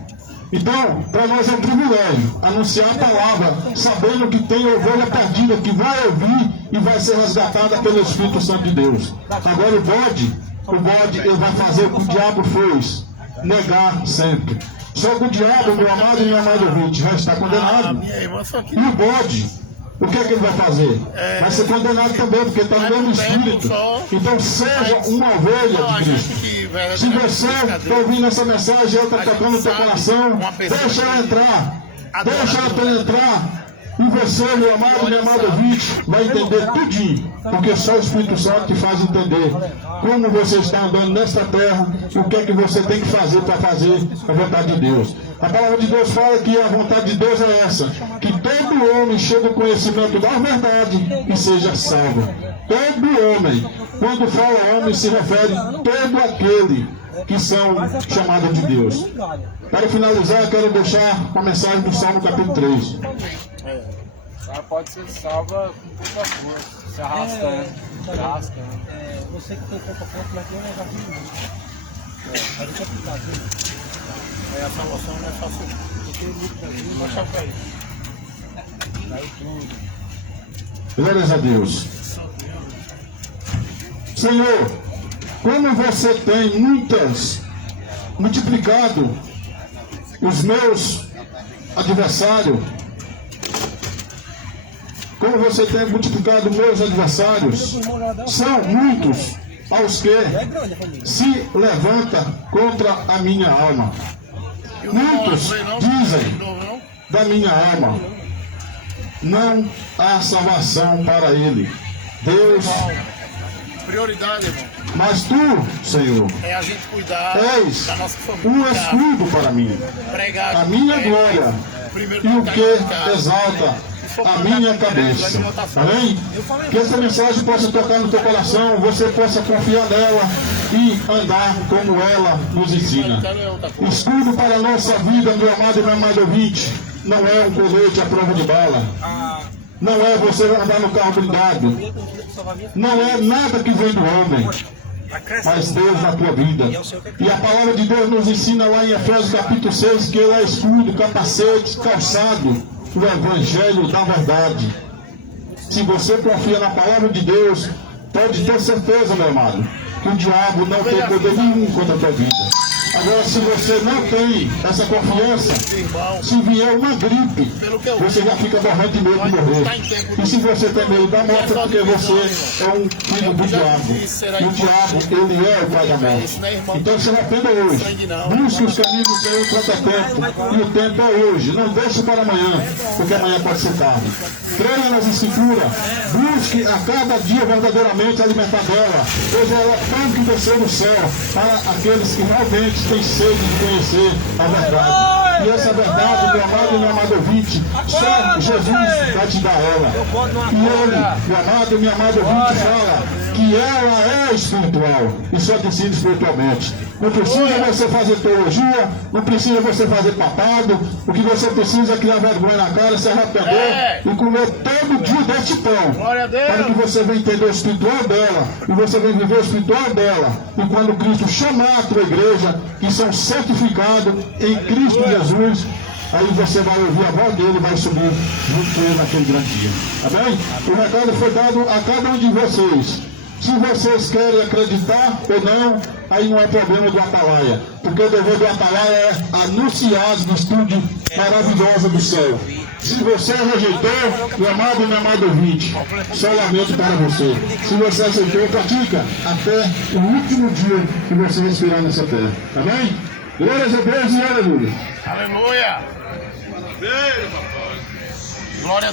Então, para nós é um privilégio anunciar a palavra, sabendo que tem ovelha perdida, que vai ouvir e vai ser resgatada pelo Espírito Santo de Deus. Agora o bode ele vai fazer o que o diabo fez, negar sempre. Só que o diabo, meu amado e minha amada ouvinte, já está condenado. E o bode, o que é que ele vai fazer? Vai ser condenado também, porque está no mesmo espírito. Então seja uma ovelha de Cristo. Se você está ouvindo essa mensagem e ela está tocando no teu coração, deixa ela entrar. Deixa ela penetrar. E você, meu amado e minha amada ouvinte, vai entender tudinho. Porque só o Espírito Santo te faz entender como você está andando nesta terra e o que é que você tem que fazer para fazer a vontade de Deus. A palavra de Deus fala que a vontade de Deus é essa: que todo homem chegue ao conhecimento da verdade e seja salvo. Todo homem. Quando fala homem, se refere a todo aquele que são chamados de Deus. Para finalizar, quero deixar uma mensagem do Salmo capítulo 3. Ela pode ser salva com pouca força, se arrastando. Você que tem pouca força, mas tem um negocinho muito. Mas deixa eu aplicar aqui. A salvação não é fácil. Vou achar pra ele. Glórias a Deus. Senhor, como você tem multiplicado os meus adversários, como você tem multiplicado meus adversários, são muitos aos que se levanta contra a minha alma. Muitos dizem da minha alma, não há salvação para ele. Deus, prioridade, irmão, mas tu, Senhor, é a gente cuidar és da nossa família. um escudo para mim, Pregar a minha glória primeiro e o lugar que em casa. exalta a minha cabeça. Amém? Que essa mensagem possa tocar no teu coração, você possa confiar nela e andar como ela nos ensina. Escudo para a nossa vida, meu amado e meu amado ouvinte, não é um colete à prova de bala. Não é você andar no carro blindado. Não é nada que vem do homem, mas Deus na tua vida. E a palavra de Deus nos ensina lá em Efésios capítulo 6 que ele é escudo, capacete, calçado, o evangelho da verdade. Se você confia na palavra de Deus, pode ter certeza, meu amado, que o diabo não tem poder nenhum contra a tua vida. Agora, se você não tem essa confiança, se vier uma gripe, você já fica morrendo de medo de morrer. E se você tem medo da morte, é porque você é um filho do diabo. E o diabo, ele é o pai da morte. Então se arrependa hoje. Busque os caminhos do Senhor enquanto é tempo. E o tempo é hoje. Não deixe para amanhã, porque amanhã pode ser tarde. Creia nas Escrituras. Busque a cada dia verdadeiramente alimentar dela. Pois ela é pão que desceu do céu para aqueles que realmente tem sede de conhecer a verdade. E essa verdade, meu amado e meu amado ouvinte, só Jesus vai te dar ela. E ele, meu amado e meu amado ouvinte, fala que ela é espiritual e só decide espiritualmente. Não precisa você fazer teologia, não precisa você fazer papado. O que você precisa é criar vergonha na cara, se arrepender e comer todo dia deste pão, para que você venha entender o espiritual dela e você venha viver o espiritual dela. E quando Cristo chamar a tua igreja, que são certificados em Cristo Jesus, aí você vai ouvir a voz dele e vai subir junto com ele naquele grande dia. Amém? O recado foi dado a cada um de vocês. Se vocês querem acreditar ou não, aí não é problema do Atalaia. Porque o dever do Atalaia é anunciar as virtudes maravilhosas do céu. Se você rejeitou, meu amado e meu amado ouvinte, só lamento para você. Se você aceitou, pratica até o último dia que você respirar nessa terra. Amém? Glórias a Deus e aleluia. Aleluia! Glória a